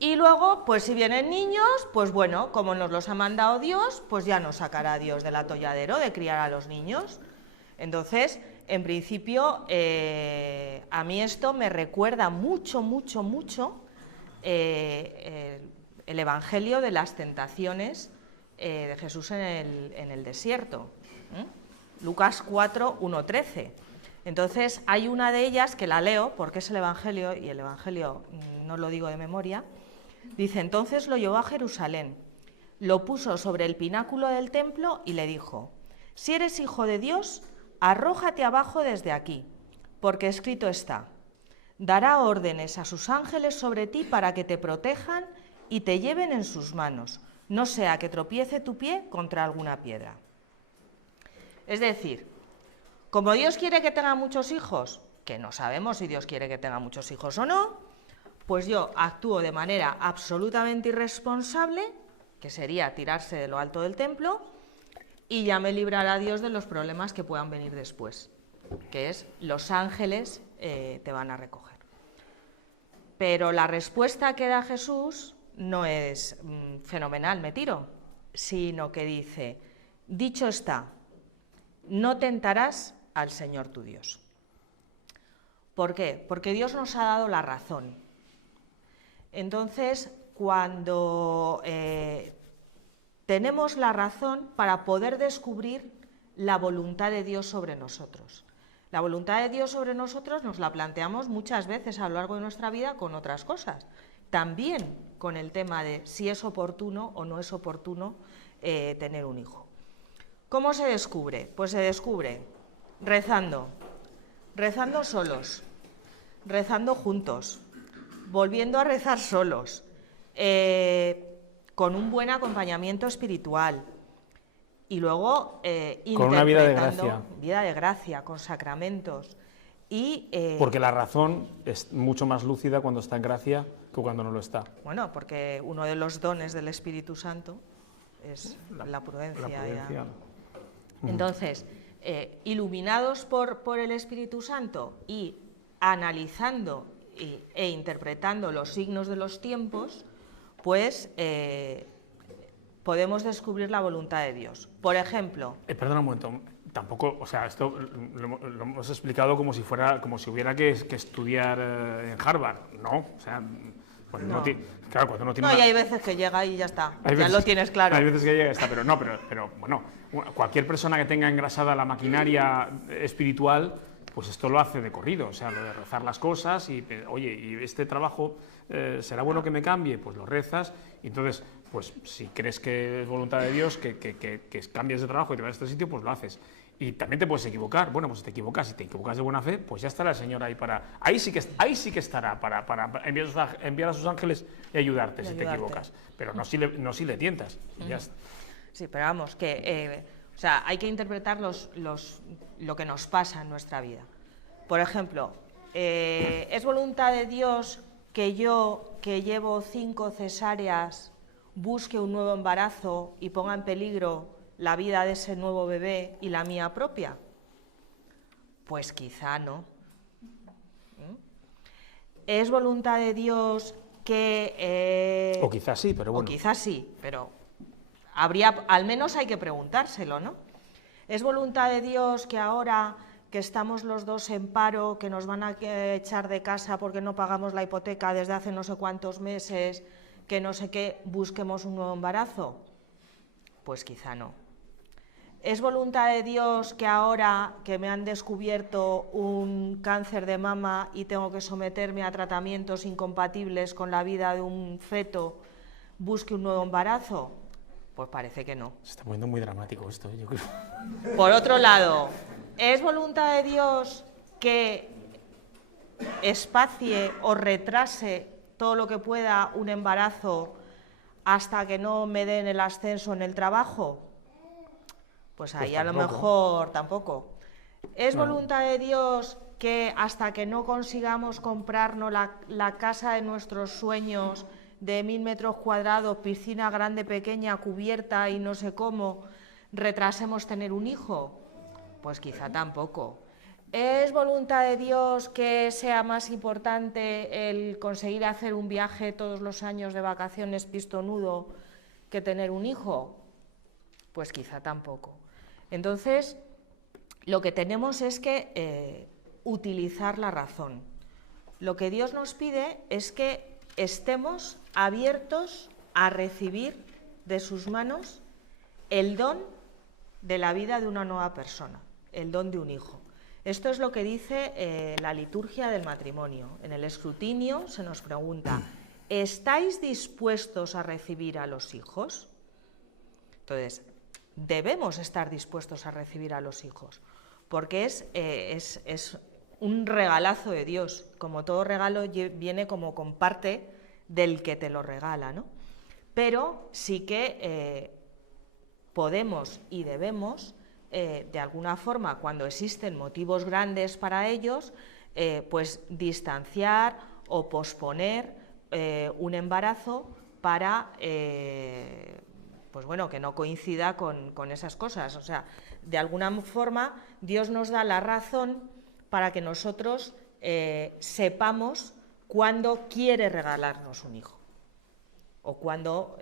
Y luego, pues si vienen niños, pues bueno, como nos los ha mandado Dios, pues ya nos sacará Dios del atolladero de criar a los niños. Entonces, en principio, a mí esto me recuerda mucho el Evangelio de las tentaciones de Jesús en el desierto. Lucas 4, 1, 13. Entonces, hay una de ellas que la leo, porque es el Evangelio, y el Evangelio no lo digo de memoria. Dice: entonces lo llevó a Jerusalén, lo puso sobre el pináculo del templo y le dijo: si eres hijo de Dios, arrójate abajo desde aquí, porque escrito está: dará órdenes a sus ángeles sobre ti para que te protejan y te lleven en sus manos, no sea que tropiece tu pie contra alguna piedra. Es decir, como Dios quiere que tenga muchos hijos, que no sabemos si Dios quiere que tenga muchos hijos o no, pues yo actúo de manera absolutamente irresponsable, que sería tirarse de lo alto del templo, y ya me librará Dios de los problemas que puedan venir después, que es los ángeles te van a recoger. Pero la respuesta que da Jesús no es fenomenal, me tiro. sino que dice, dicho está, no tentarás al Señor tu Dios. ¿Por qué? Porque Dios nos ha dado la razón. Entonces, cuando tenemos la razón para poder descubrir la voluntad de Dios sobre nosotros. La voluntad de Dios sobre nosotros nos la planteamos muchas veces a lo largo de nuestra vida con otras cosas. También con el tema de si es oportuno o no es oportuno tener un hijo. ¿Cómo se descubre? Pues se descubre rezando, rezando solos, rezando juntos, volviendo a rezar solos, con un buen acompañamiento espiritual y luego con una vida de gracia, con sacramentos. Y, porque la razón es mucho más lúcida cuando está en gracia que cuando no lo está. Bueno, porque uno de los dones del Espíritu Santo es la prudencia. Entonces, iluminados por el Espíritu Santo y analizando e interpretando los signos de los tiempos, pues podemos descubrir la voluntad de Dios. Por ejemplo... perdona un momento, tampoco, o sea, esto lo hemos explicado como si hubiera que estudiar en Harvard, ¿no? O sea, cuando claro, cuando uno tiene y hay veces que llega y ya está, ya lo tienes claro. Hay veces que llega y está, pero no, pero bueno, cualquier persona que tenga engrasada la maquinaria espiritual, pues esto lo hace de corrido, o sea, lo de rezar las cosas y, oye, y este trabajo, ¿será bueno que me cambie? Pues lo rezas y entonces, pues si crees que es voluntad de Dios que cambies de trabajo y te vayas a este sitio, pues lo haces. Y también te puedes equivocar, bueno, pues si te equivocas de buena fe, pues ya estará el Señor ahí para... Ahí sí que estará para enviar a sus ángeles y ayudarte si te equivocas, pero no si le tientas. Y ya está. Sí, pero vamos, que... o sea, hay que interpretar lo que nos pasa en nuestra vida. Por ejemplo, ¿es voluntad de Dios que yo, que llevo 5 cesáreas, busque un nuevo embarazo y ponga en peligro la vida de ese nuevo bebé y la mía propia? Pues quizá no. ¿Es voluntad de Dios que... o quizás sí, pero bueno. O quizás sí, pero... al menos hay que preguntárselo, ¿no? ¿Es voluntad de Dios que ahora que estamos los dos en paro, que nos van a echar de casa porque no pagamos la hipoteca desde hace no sé cuántos meses, que no sé qué, busquemos un nuevo embarazo? Pues quizá no. ¿Es voluntad de Dios que ahora que me han descubierto un cáncer de mama y tengo que someterme a tratamientos incompatibles con la vida de un feto, busque un nuevo embarazo? Pues parece que no. Se está poniendo muy dramático esto, yo creo. Por otro lado, ¿es voluntad de Dios que espacie o retrase todo lo que pueda un embarazo hasta que no me den el ascenso en el trabajo? Pues ahí pues a lo mejor tampoco. ¿Es voluntad de Dios que hasta que no consigamos comprarnos la casa de nuestros sueños, de 1000 metros cuadrados, piscina grande, pequeña, cubierta y no sé cómo, retrasemos tener un hijo? Pues quizá tampoco. ¿Es voluntad de Dios que sea más importante el conseguir hacer un viaje todos los años de vacaciones pistonudo que tener un hijo? Pues quizá tampoco. Entonces, lo que tenemos es que utilizar la razón. Lo que Dios nos pide es que estemos abiertos a recibir de sus manos el don de la vida de una nueva persona, el don de un hijo. Esto es lo que dice la liturgia del matrimonio. En el escrutinio se nos pregunta, ¿estáis dispuestos a recibir a los hijos? Entonces, debemos estar dispuestos a recibir a los hijos, porque es un regalazo de Dios. Como todo regalo viene como con parte del que te lo regala, ¿no? Pero sí que podemos y debemos, de alguna forma, cuando existen motivos grandes para ellos, pues distanciar o posponer un embarazo para, pues bueno, que no coincida con esas cosas. O sea, de alguna forma, Dios nos da la razón para que nosotros sepamos cuándo quiere regalarnos un hijo. o cuándo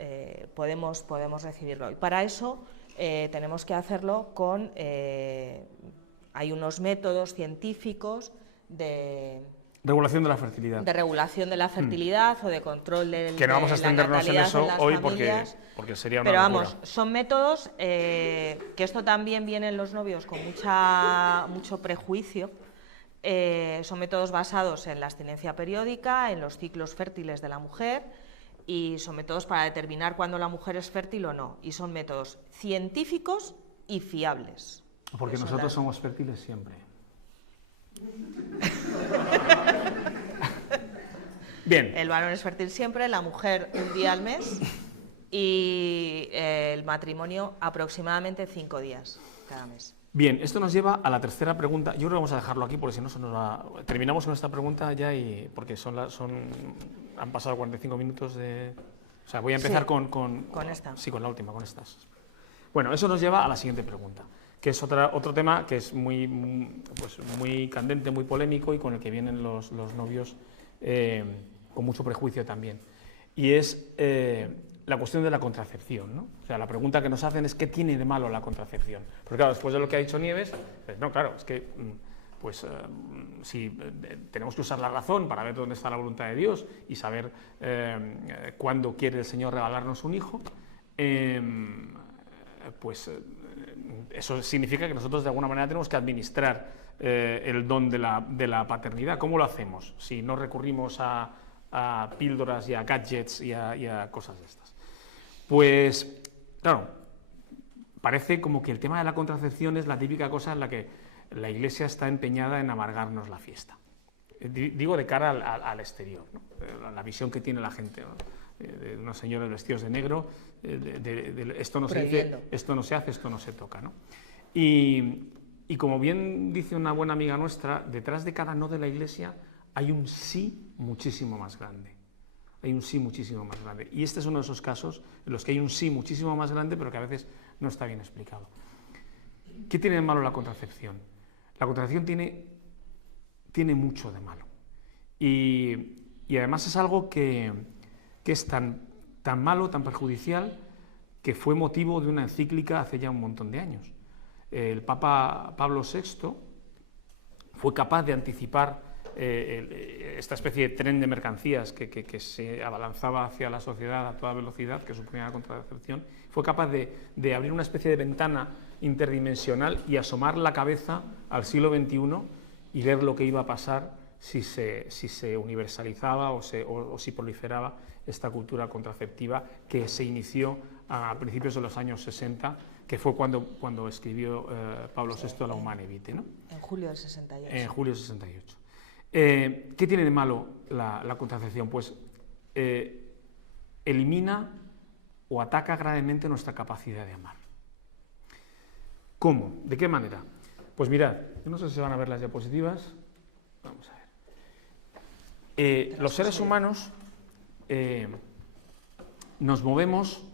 podemos recibirlo. Y para eso tenemos que hacerlo con... hay unos métodos científicos de... Regulación de la fertilidad. De regulación de la fertilidad o de control de que no vamos a extendernos en eso hoy porque sería una Pero locura. vamos, son métodos que esto también viene en los novios con mucho prejuicio. Son métodos basados en la abstinencia periódica, en los ciclos fértiles de la mujer, y son métodos para determinar cuándo la mujer es fértil o no. Y son métodos científicos y fiables. Porque nosotros somos fértiles siempre. Bien. El varón es fértil siempre, la mujer un día al mes y el matrimonio aproximadamente 5 días cada mes. Bien, esto nos lleva a la tercera pregunta. Yo creo que vamos a dejarlo aquí porque si no se nos va... Terminamos con esta pregunta ya y porque han pasado 45 minutos de... O sea, voy a empezar sí, con esta. Sí, con la última, con estas. Bueno, eso nos lleva a la siguiente pregunta, que es otro tema que es muy candente, muy polémico y con el que vienen los novios con mucho prejuicio también. Y es la cuestión de la contracepción, ¿no? O sea, la pregunta que nos hacen es ¿qué tiene de malo la contracepción? Porque claro, después de lo que ha dicho Nieves, no, claro, es que si tenemos que usar la razón para ver dónde está la voluntad de Dios y saber cuándo quiere el Señor regalarnos un hijo, eso significa que nosotros de alguna manera tenemos que administrar el don de la paternidad. ¿Cómo lo hacemos? Si no recurrimos a píldoras y a gadgets y a cosas de estas. Pues, claro, parece como que el tema de la contracepción es la típica cosa en la que la Iglesia está empeñada en amargarnos la fiesta. Digo de cara al exterior, ¿no? La visión que tiene la gente, ¿no? De unos señores vestidos de negro, esto no se dice, esto no se hace, esto no se toca, ¿no? Y como bien dice una buena amiga nuestra, detrás de cada no de la Iglesia hay un sí muchísimo más grande. Hay un sí muchísimo más grande. Y este es uno de esos casos en los que hay un sí muchísimo más grande, pero que a veces no está bien explicado. ¿Qué tiene de malo la contracepción? La contracepción tiene mucho de malo. Y además es algo que es tan malo, tan perjudicial, que fue motivo de una encíclica hace ya un montón de años. El Papa Pablo VI fue capaz de anticipar esta especie de tren de mercancías que se abalanzaba hacia la sociedad a toda velocidad, que suponía la contracepción. Fue capaz de abrir una especie de ventana interdimensional y asomar la cabeza al siglo XXI y ver lo que iba a pasar si se universalizaba o si proliferaba esta cultura contraceptiva que se inició a principios de los años 60, que fue cuando escribió Pablo VI la Humanae Vitae, ¿no? En julio del 68. En julio del 68. ¿Qué tiene de malo la contracepción? Pues elimina o ataca gravemente nuestra capacidad de amar. ¿Cómo? ¿De qué manera? Pues mirad, yo no sé si se van a ver las diapositivas. Vamos a ver. Los seres humanos nos movemos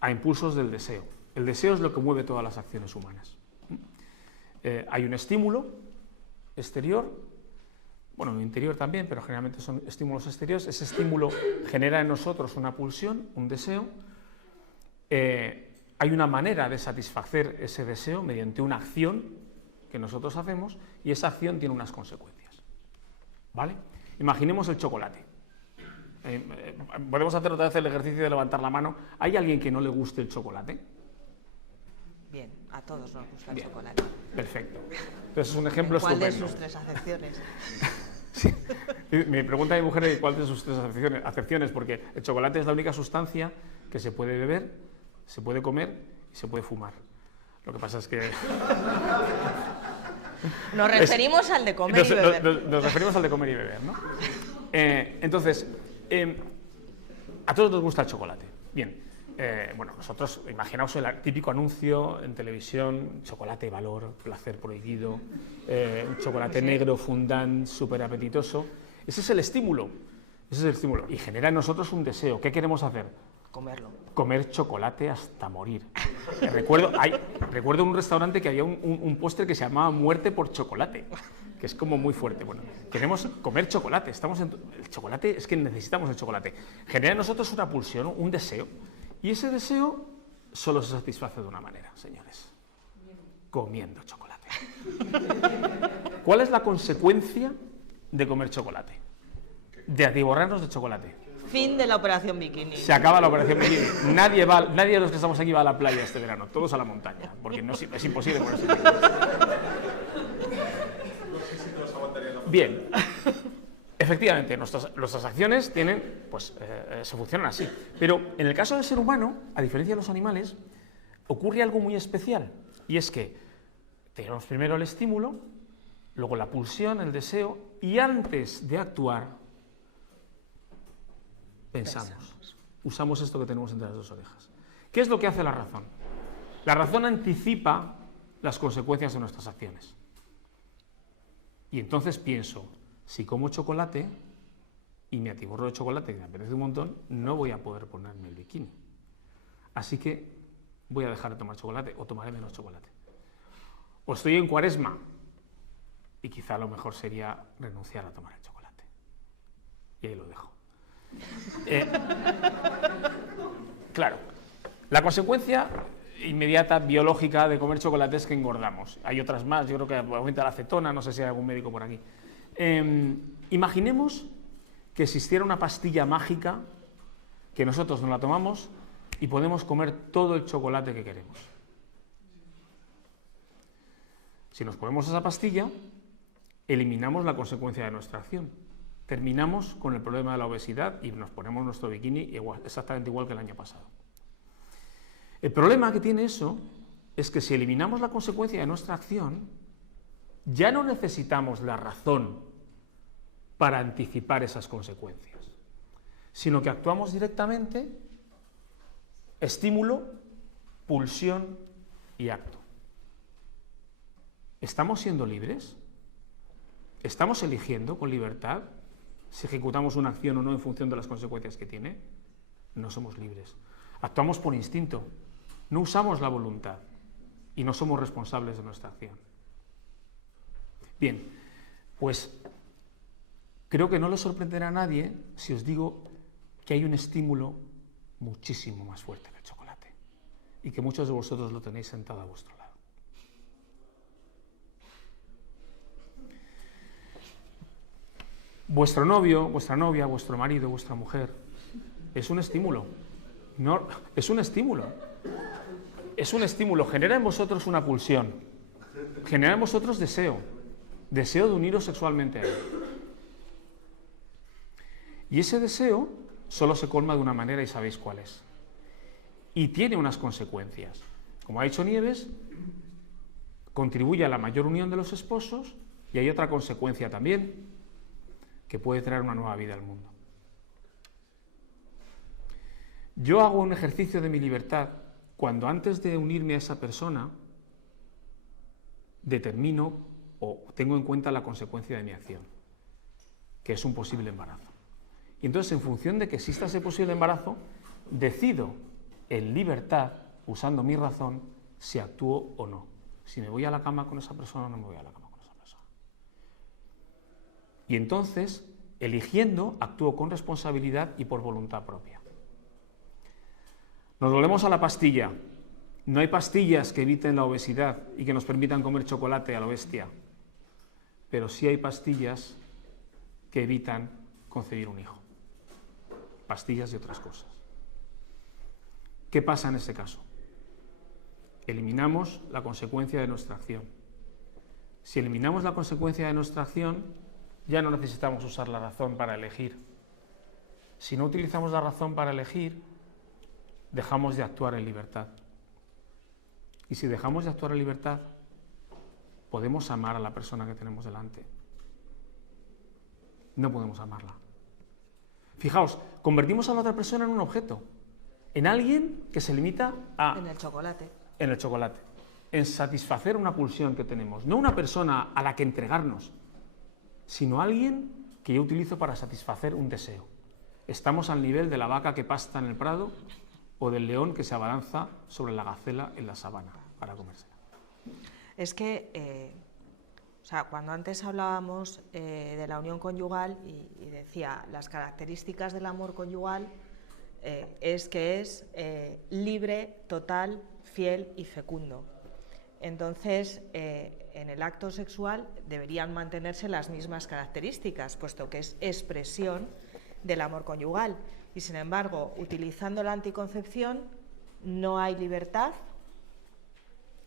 a impulsos del deseo. El deseo es lo que mueve todas las acciones humanas. Hay un estímulo exterior, bueno, interior también, pero generalmente son estímulos exteriores. Ese estímulo genera en nosotros una pulsión, un deseo. Hay una manera de satisfacer ese deseo mediante una acción que nosotros hacemos y esa acción tiene unas consecuencias. ¿Vale? Imaginemos el chocolate. Podemos hacer otra vez el ejercicio de levantar la mano. ¿Hay alguien que no le guste el chocolate? Bien, a todos nos gusta el chocolate. Perfecto. Entonces es un ejemplo ¿Cuál estupendo. de sus 3 acepciones? Sí. Me pregunta mi mujer cuál de sus 3 acepciones, porque el chocolate es la única sustancia que se puede beber, se puede comer y se puede fumar. Lo que pasa es que... Nos referimos al de comer y beber. Nos referimos al de comer y beber, ¿no? Entonces, a todos nos gusta el chocolate. Bien. Bueno, nosotros, imaginaos el típico anuncio en televisión, chocolate valor, placer prohibido, un chocolate negro, fondant, súper apetitoso. Ese es el estímulo, y genera en nosotros un deseo. ¿Qué queremos hacer? Comerlo. Comer chocolate hasta morir. Recuerdo en un restaurante que había un postre que se llamaba muerte por chocolate. que es como muy fuerte. Bueno, queremos comer chocolate, el chocolate, es que necesitamos el chocolate. Genera en nosotros una pulsión, un deseo, y ese deseo solo se satisface de una manera, señores, comiendo chocolate. ¿Cuál es la consecuencia de comer chocolate? De atiborrarnos de chocolate. Fin de la operación bikini. Se acaba la operación bikini. Nadie de los que estamos aquí va a la playa este verano, todos a la montaña, porque no, es imposible ponerse bikini. Bien, efectivamente, nuestras acciones tienen, pues, se funcionan así. Pero en el caso del ser humano, a diferencia de los animales, ocurre algo muy especial, y es que tenemos primero el estímulo, luego la pulsión, el deseo, y antes de actuar, pensamos. Usamos esto que tenemos entre las dos orejas. ¿Qué es lo que hace la razón? La razón anticipa las consecuencias de nuestras acciones. Y entonces pienso, si como chocolate y me atiborro de chocolate, que me apetece un montón, no voy a poder ponerme el bikini. Así que voy a dejar de tomar chocolate o tomaré menos chocolate. O estoy en Cuaresma y quizá lo mejor sería renunciar a tomar el chocolate. Y ahí lo dejo. Claro, la consecuencia inmediata, biológica, de comer chocolate es que engordamos. Hay otras más, yo creo que aumenta la acetona, no sé si hay algún médico por aquí. Imaginemos que existiera una pastilla mágica que nosotros nos la tomamos y podemos comer todo el chocolate que queremos. Si nos comemos esa pastilla, eliminamos la consecuencia de nuestra acción. Terminamos con el problema de la obesidad y nos ponemos nuestro bikini exactamente igual que el año pasado. El problema que tiene eso es que si eliminamos la consecuencia de nuestra acción, ya no necesitamos la razón para anticipar esas consecuencias, sino que actuamos directamente, estímulo, pulsión y acto. ¿Estamos siendo libres? ¿Estamos eligiendo con libertad si ejecutamos una acción o no en función de las consecuencias que tiene? No somos libres. Actuamos por instinto, no usamos la voluntad y no somos responsables de nuestra acción. Bien, pues creo que no les sorprenderá a nadie si os digo que hay un estímulo muchísimo más fuerte que el chocolate y que muchos de vosotros lo tenéis sentado a vuestro lado. Vuestro novio, vuestra novia, vuestro marido, vuestra mujer, es un estímulo. No, es un estímulo. Es un estímulo. Genera en vosotros una pulsión. Genera en vosotros deseo. Deseo de uniros sexualmente a él. Y ese deseo solo se colma de una manera y sabéis cuál es. Y tiene unas consecuencias. Como ha dicho Nieves, contribuye a la mayor unión de los esposos y hay otra consecuencia también, que puede traer una nueva vida al mundo. Yo hago un ejercicio de mi libertad cuando antes de unirme a esa persona determino o tengo en cuenta la consecuencia de mi acción, que es un posible embarazo. Y entonces, en función de que exista ese posible embarazo, decido en libertad, usando mi razón, si actúo o no. Si me voy a la cama con esa persona o no me voy a la cama con esa persona. Y entonces, eligiendo, actúo con responsabilidad y por voluntad propia. Nos volvemos a la pastilla. No hay pastillas que eviten la obesidad y que nos permitan comer chocolate a lo bestia, pero sí hay pastillas que evitan concebir un hijo. Pastillas y otras cosas. ¿Qué pasa en ese caso? Eliminamos la consecuencia de nuestra acción. Si eliminamos la consecuencia de nuestra acción, ya no necesitamos usar la razón para elegir. Si no utilizamos la razón para elegir, dejamos de actuar en libertad. Y si dejamos de actuar en libertad, podemos amar a la persona que tenemos delante. No podemos amarla. Fijaos, convertimos a la otra persona en un objeto, en alguien que se limita a... En el chocolate. En el chocolate. En satisfacer una pulsión que tenemos. No una persona a la que entregarnos, sino alguien que yo utilizo para satisfacer un deseo. Estamos al nivel de la vaca que pasta en el prado o del león que se abalanza sobre la gacela en la sabana para comérsela. Es que O sea, cuando antes hablábamos de la unión conyugal y decía las características del amor conyugal es que es libre, total, fiel y fecundo. Entonces, en el acto sexual deberían mantenerse las mismas características, puesto que es expresión del amor conyugal. Y sin embargo, utilizando la anticoncepción no hay libertad,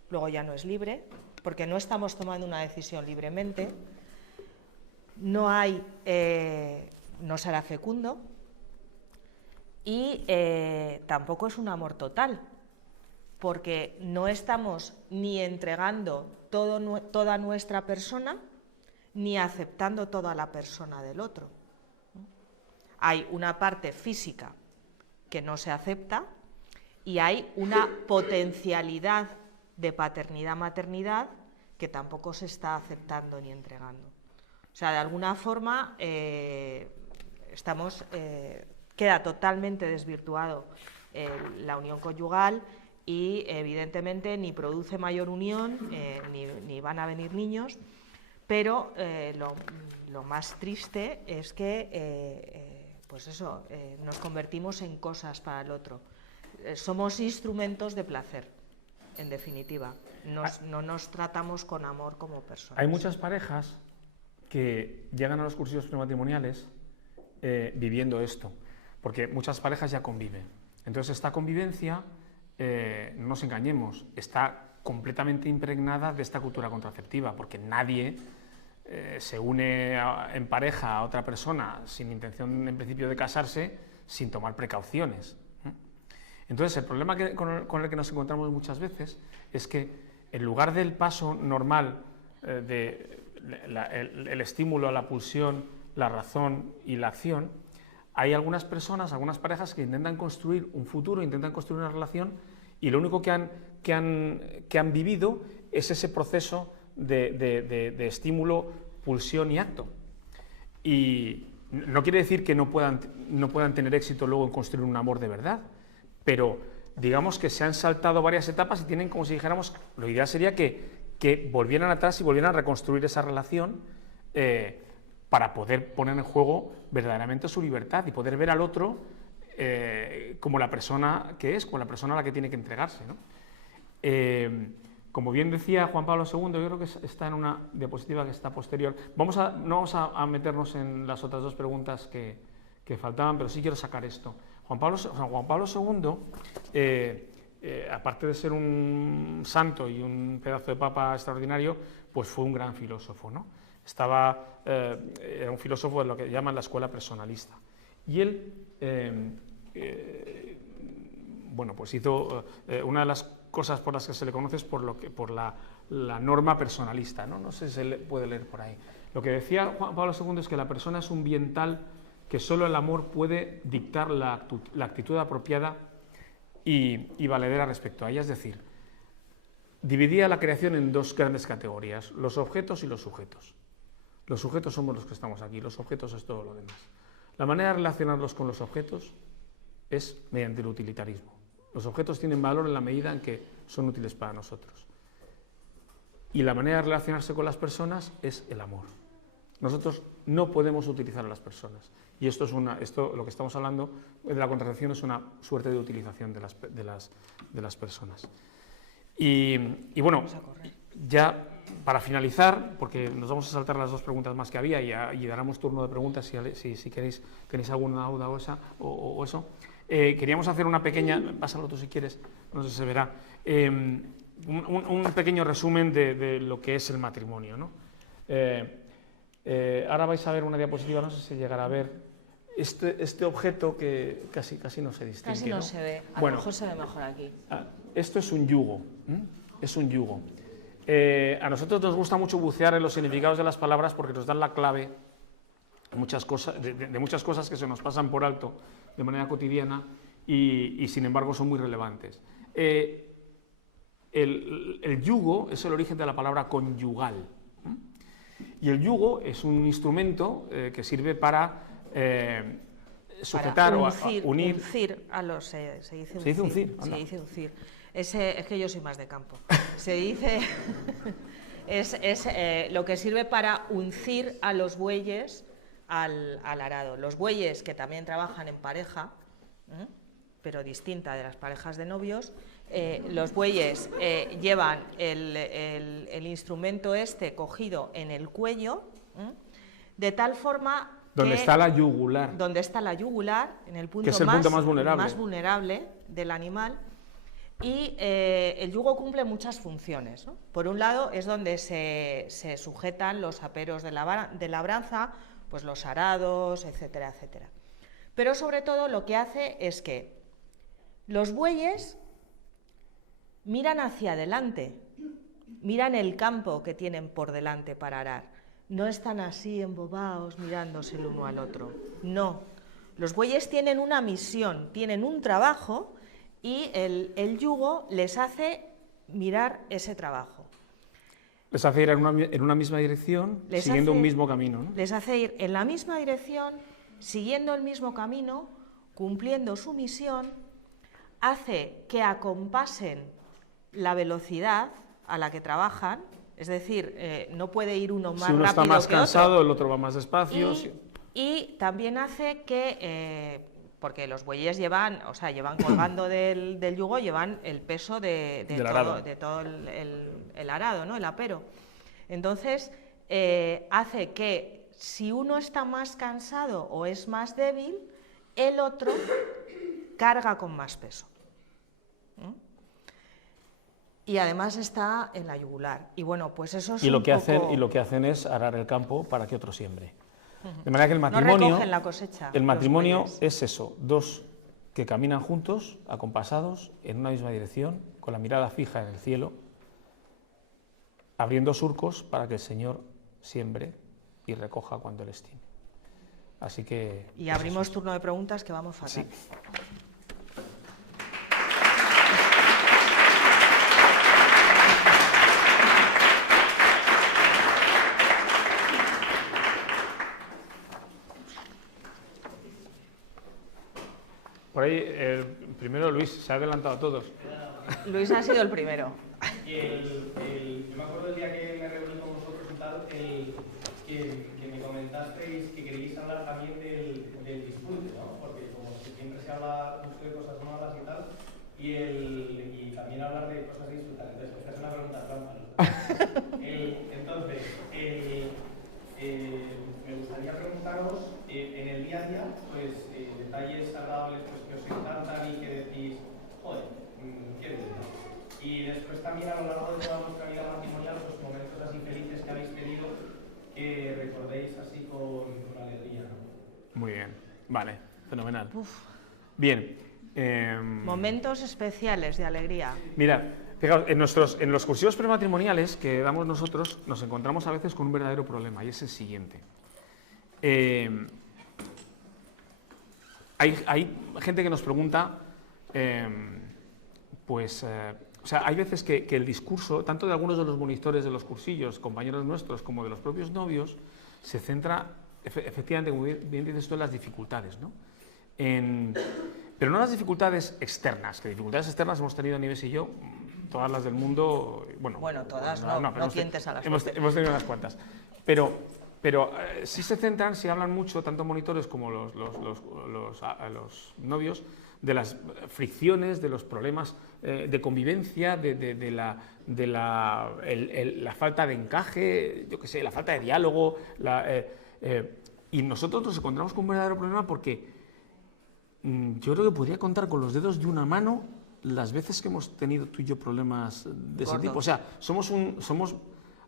luego ya no es libre, porque no estamos tomando una decisión libremente, no será fecundo y tampoco es un amor total, porque no estamos ni entregando toda nuestra persona ni aceptando toda la persona del otro. Hay una parte física que no se acepta y hay una potencialidad de paternidad-maternidad que tampoco se está aceptando ni entregando. O sea, de alguna forma queda totalmente desvirtuado la unión conyugal y evidentemente ni produce mayor unión ni van a venir niños, pero lo más triste es que nos convertimos en cosas para el otro. Somos instrumentos de placer. En definitiva, no nos tratamos con amor como personas. Hay muchas parejas que llegan a los cursillos prematrimoniales viviendo esto, porque muchas parejas ya conviven. Entonces esta convivencia, no nos engañemos, está completamente impregnada de esta cultura contraceptiva, porque nadie se une en pareja a otra persona sin intención en principio de casarse sin tomar precauciones. Entonces, el problema con el que nos encontramos muchas veces es que en lugar del paso normal el estímulo a la pulsión, la razón y la acción, hay algunas personas, algunas parejas que intentan construir un futuro, intentan construir una relación y lo único que han vivido es ese proceso de estímulo, pulsión y acto. Y no quiere decir que no puedan tener éxito luego en construir un amor de verdad, pero digamos que se han saltado varias etapas y tienen, como si dijéramos, lo ideal sería que volvieran atrás y volvieran a reconstruir esa relación para poder poner en juego verdaderamente su libertad y poder ver al otro como la persona que es, como la persona a la que tiene que entregarse, ¿no? Como bien decía Juan Pablo II, yo creo que está en una diapositiva que está posterior. No vamos a meternos en las otras dos preguntas que faltaban, pero sí quiero sacar esto. Juan Pablo II, aparte de ser un santo y un pedazo de papa extraordinario, pues fue un gran filósofo, ¿no? Era un filósofo de lo que llaman la escuela personalista. Y él, pues hizo una de las cosas por las que se le conoce es por la norma personalista, ¿no? No sé si se puede leer por ahí. Lo que decía Juan Pablo II es que la persona es un bien tal que solo el amor puede dictar la actitud apropiada y valedera respecto a ella. Es decir, dividía la creación en dos grandes categorías, los objetos y los sujetos. Los sujetos somos los que estamos aquí, los objetos es todo lo demás. La manera de relacionarlos con los objetos es mediante el utilitarismo. Los objetos tienen valor en la medida en que son útiles para nosotros. Y la manera de relacionarse con las personas es el amor. Nosotros no podemos utilizar a las personas. Y esto lo que estamos hablando de la contracepción es una suerte de utilización de las personas. Y bueno, ya para finalizar, porque nos vamos a saltar las dos preguntas más que había y daremos turno de preguntas si tenéis alguna duda o eso. Queríamos hacer una pequeña, pásalo tú si quieres, no sé si se verá, un pequeño resumen de lo que es el matrimonio, ¿no? Ahora vais a ver una diapositiva, no sé si llegará a ver este objeto que casi no se distingue. Casi no se ve, a lo mejor se ve mejor aquí. Esto es un yugo, es un yugo. A nosotros nos gusta mucho bucear en los significados de las palabras porque nos dan la clave de muchas cosas que se nos pasan por alto de manera cotidiana y sin embargo son muy relevantes. El yugo es el origen de la palabra conyugal. Y el yugo es un instrumento que sirve para sujetar para o unir. Uncir a los. Se dice uncir. ¿Se dice uncir? Se dice uncir. Es que yo soy más de campo. Se dice. lo que sirve para uncir a los bueyes al arado. Los bueyes que también trabajan en pareja, pero distinta de las parejas de novios, los bueyes llevan el instrumento este cogido en el cuello, de tal forma donde está la yugular. Donde está la yugular, en el punto, que es el punto más vulnerable del animal. Y el yugo cumple muchas funciones, ¿no? Por un lado es donde se sujetan los aperos de labranza, pues los arados, etcétera, etcétera. Pero sobre todo lo que hace es que los bueyes miran hacia adelante, miran el campo que tienen por delante para arar. No están así embobados mirándose el uno al otro. No. Los bueyes tienen una misión, tienen un trabajo y el yugo les hace mirar ese trabajo. Les hace ir en una misma dirección, siguiendo un mismo camino, ¿no? Les hace ir en la misma dirección, siguiendo el mismo camino, cumpliendo su misión, hace que acompasen la velocidad a la que trabajan, es decir, no puede ir uno más rápido que otro. Si uno está más cansado, el otro va más despacio. Y también hace que, porque los bueyes llevan colgando del yugo, llevan el peso de todo el arado, ¿no? El apero. Entonces, hace que si uno está más cansado o es más débil, el otro carga con más peso. Y además está en la yugular. Y bueno, pues eso es y lo que hacen es arar el campo para que otro siembre. De manera que el matrimonio, no recogen la cosecha, el matrimonio es eso, dos que caminan juntos, acompasados, en una misma dirección, con la mirada fija en el cielo, abriendo surcos para que el Señor siembre y recoja cuando Él estime. Así que... Y abrimos turno de preguntas, que vamos fatal. Sí. Por ahí, primero Luis, se ha adelantado a todos. Luis ha sido el primero. Yo me acuerdo el día que me reuní con vosotros y tal, que me comentasteis que queréis hablar también del disfrute, ¿no? Porque como siempre se habla mucho de cosas malas y tal, y también hablar de cosas de disfrutar. Entonces, esta es una pregunta trampa, ¿no? Entonces, me gustaría preguntaros, en el día a día, pues, detalles agradables pues, que os encantan y que decís, joder, qué bien, ¿no? Y después también a lo largo de toda vuestra vida matrimonial, pues momentos así felices que habéis tenido, que recordéis así con alegría, ¿no? Muy bien, vale, fenomenal. Bien. Momentos especiales de alegría. Mira, fijaos, en los cursivos prematrimoniales que damos nosotros, nos encontramos a veces con un verdadero problema, y es el siguiente. Hay gente que nos pregunta, o sea, hay veces que el discurso, tanto de algunos de los monitores de los cursillos, compañeros nuestros, como de los propios novios, se centra, efectivamente, como bien dices tú, en las dificultades, ¿no? Pero no las dificultades externas, que dificultades externas hemos tenido Nieves y yo, todas las del mundo, bueno todas no tientes a las hemos tenido unas cuantas, pero sí se centran, sí hablan mucho, tanto monitores como los novios, de las fricciones, de los problemas de convivencia, de la falta de encaje, yo qué sé, la falta de diálogo, y nosotros nos encontramos con un verdadero problema porque yo creo que podría contar con los dedos de una mano las veces que hemos tenido tú y yo problemas de ese tipo. O sea, somos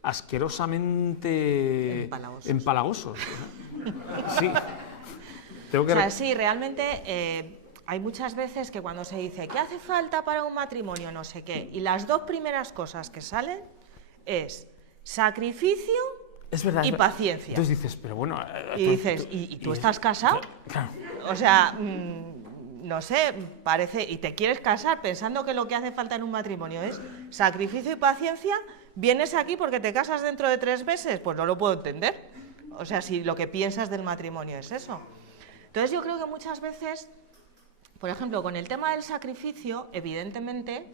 asquerosamente empalagosos. Sí. Sí, realmente hay muchas veces que cuando se dice ¿qué hace falta para un matrimonio? No sé qué. Y las dos primeras cosas que salen es sacrificio y paciencia. Entonces dices, pero bueno... Y dices, ¿y tú estás casado? Claro. O sea, no sé, parece... Y te quieres casar pensando que lo que hace falta en un matrimonio es sacrificio y paciencia. ¿Vienes aquí porque te casas dentro de 3 meses? Pues no lo puedo entender. O sea, si lo que piensas del matrimonio es eso. Entonces yo creo que muchas veces, por ejemplo, con el tema del sacrificio, evidentemente,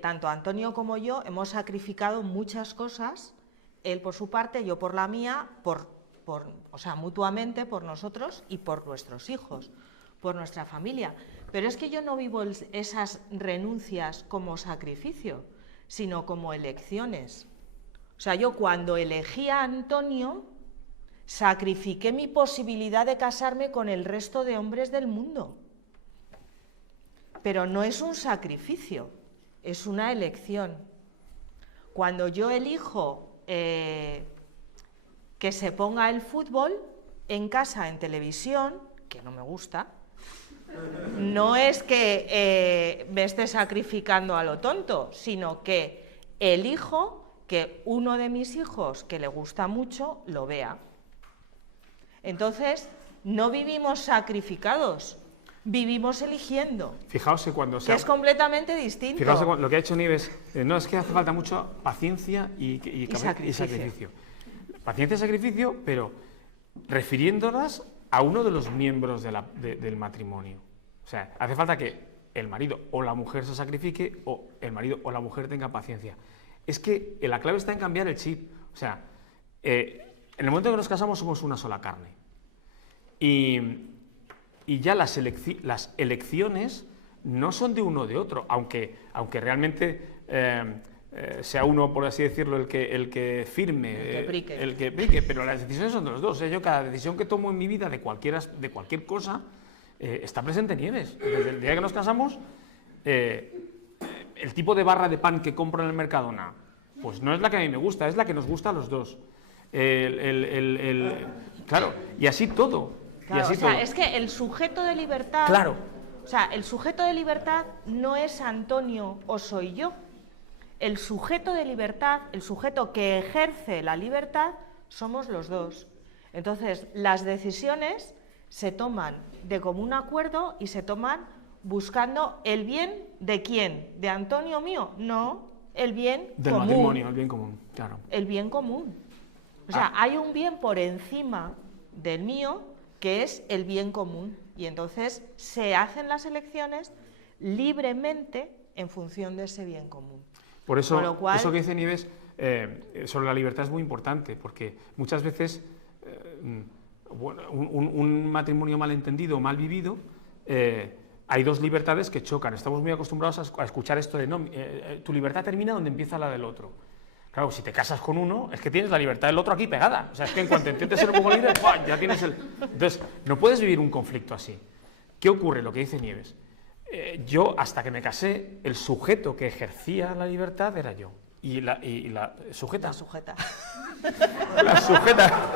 tanto Antonio como yo hemos sacrificado muchas cosas, él por su parte, yo por la mía, o sea, mutuamente por nosotros y por nuestros hijos, por nuestra familia. Pero es que yo no vivo esas renuncias como sacrificio, sino como elecciones. O sea, yo cuando elegí a Antonio, sacrifiqué mi posibilidad de casarme con el resto de hombres del mundo. Pero no es un sacrificio, es una elección. Cuando yo elijo que se ponga el fútbol en casa, en televisión, que no me gusta, no es que me esté sacrificando a lo tonto, sino que elijo que uno de mis hijos, que le gusta mucho, lo vea. Entonces, no vivimos sacrificados, vivimos eligiendo. Fijaos que cuando que es completamente distinto. Fijaos que lo que ha hecho Nieves, no, es que hace falta mucho paciencia y sacrificio. Paciencia y sacrificio, pero refiriéndolas a uno de los miembros del matrimonio. O sea, hace falta que el marido o la mujer se sacrifique, o el marido o la mujer tenga paciencia. Es que la clave está en cambiar el chip. O sea, en el momento en que nos casamos somos una sola carne. Y ya las elecciones no son de uno o de otro, aunque realmente sea uno, por así decirlo, el que firme, el que prique, pero las decisiones son de los dos. Yo cada decisión que tomo en mi vida de cualquier cosa está presente en Nieves. Desde el día que nos casamos, el tipo de barra de pan que compro en el Mercadona, pues no es la que a mí me gusta, es la que nos gusta a los dos. Claro, y así todo. Claro, y así o sea, todo. es que el sujeto de libertad... Claro. O sea, el sujeto de libertad no es Antonio o soy yo. El sujeto de libertad, el sujeto que ejerce la libertad, somos los dos. Entonces, las decisiones se toman de común acuerdo y se toman buscando el bien de quién, de Antonio mío, no, el bien del común. matrimonio, el bien común, claro. El bien común. O sea, hay un bien por encima del mío que es el bien común. Y entonces se hacen las elecciones libremente en función de ese bien común. Por eso, Con lo cual, eso que dice Nieves sobre la libertad es muy importante, porque muchas veces un matrimonio mal entendido o mal vivido, hay dos libertades que chocan. Estamos muy acostumbrados a escuchar esto de no, tu libertad termina donde empieza la del otro. Claro, si te casas con uno, es que tienes la libertad del otro aquí pegada. O sea, es que en cuanto intentes ser un poco libre, ¡buah!, ya tienes el... Entonces, no puedes vivir un conflicto así. ¿Qué ocurre? Lo que dice Nieves. Yo, hasta que me casé, el sujeto que ejercía la libertad era yo. Y la sujeta. La sujeta. La sujeta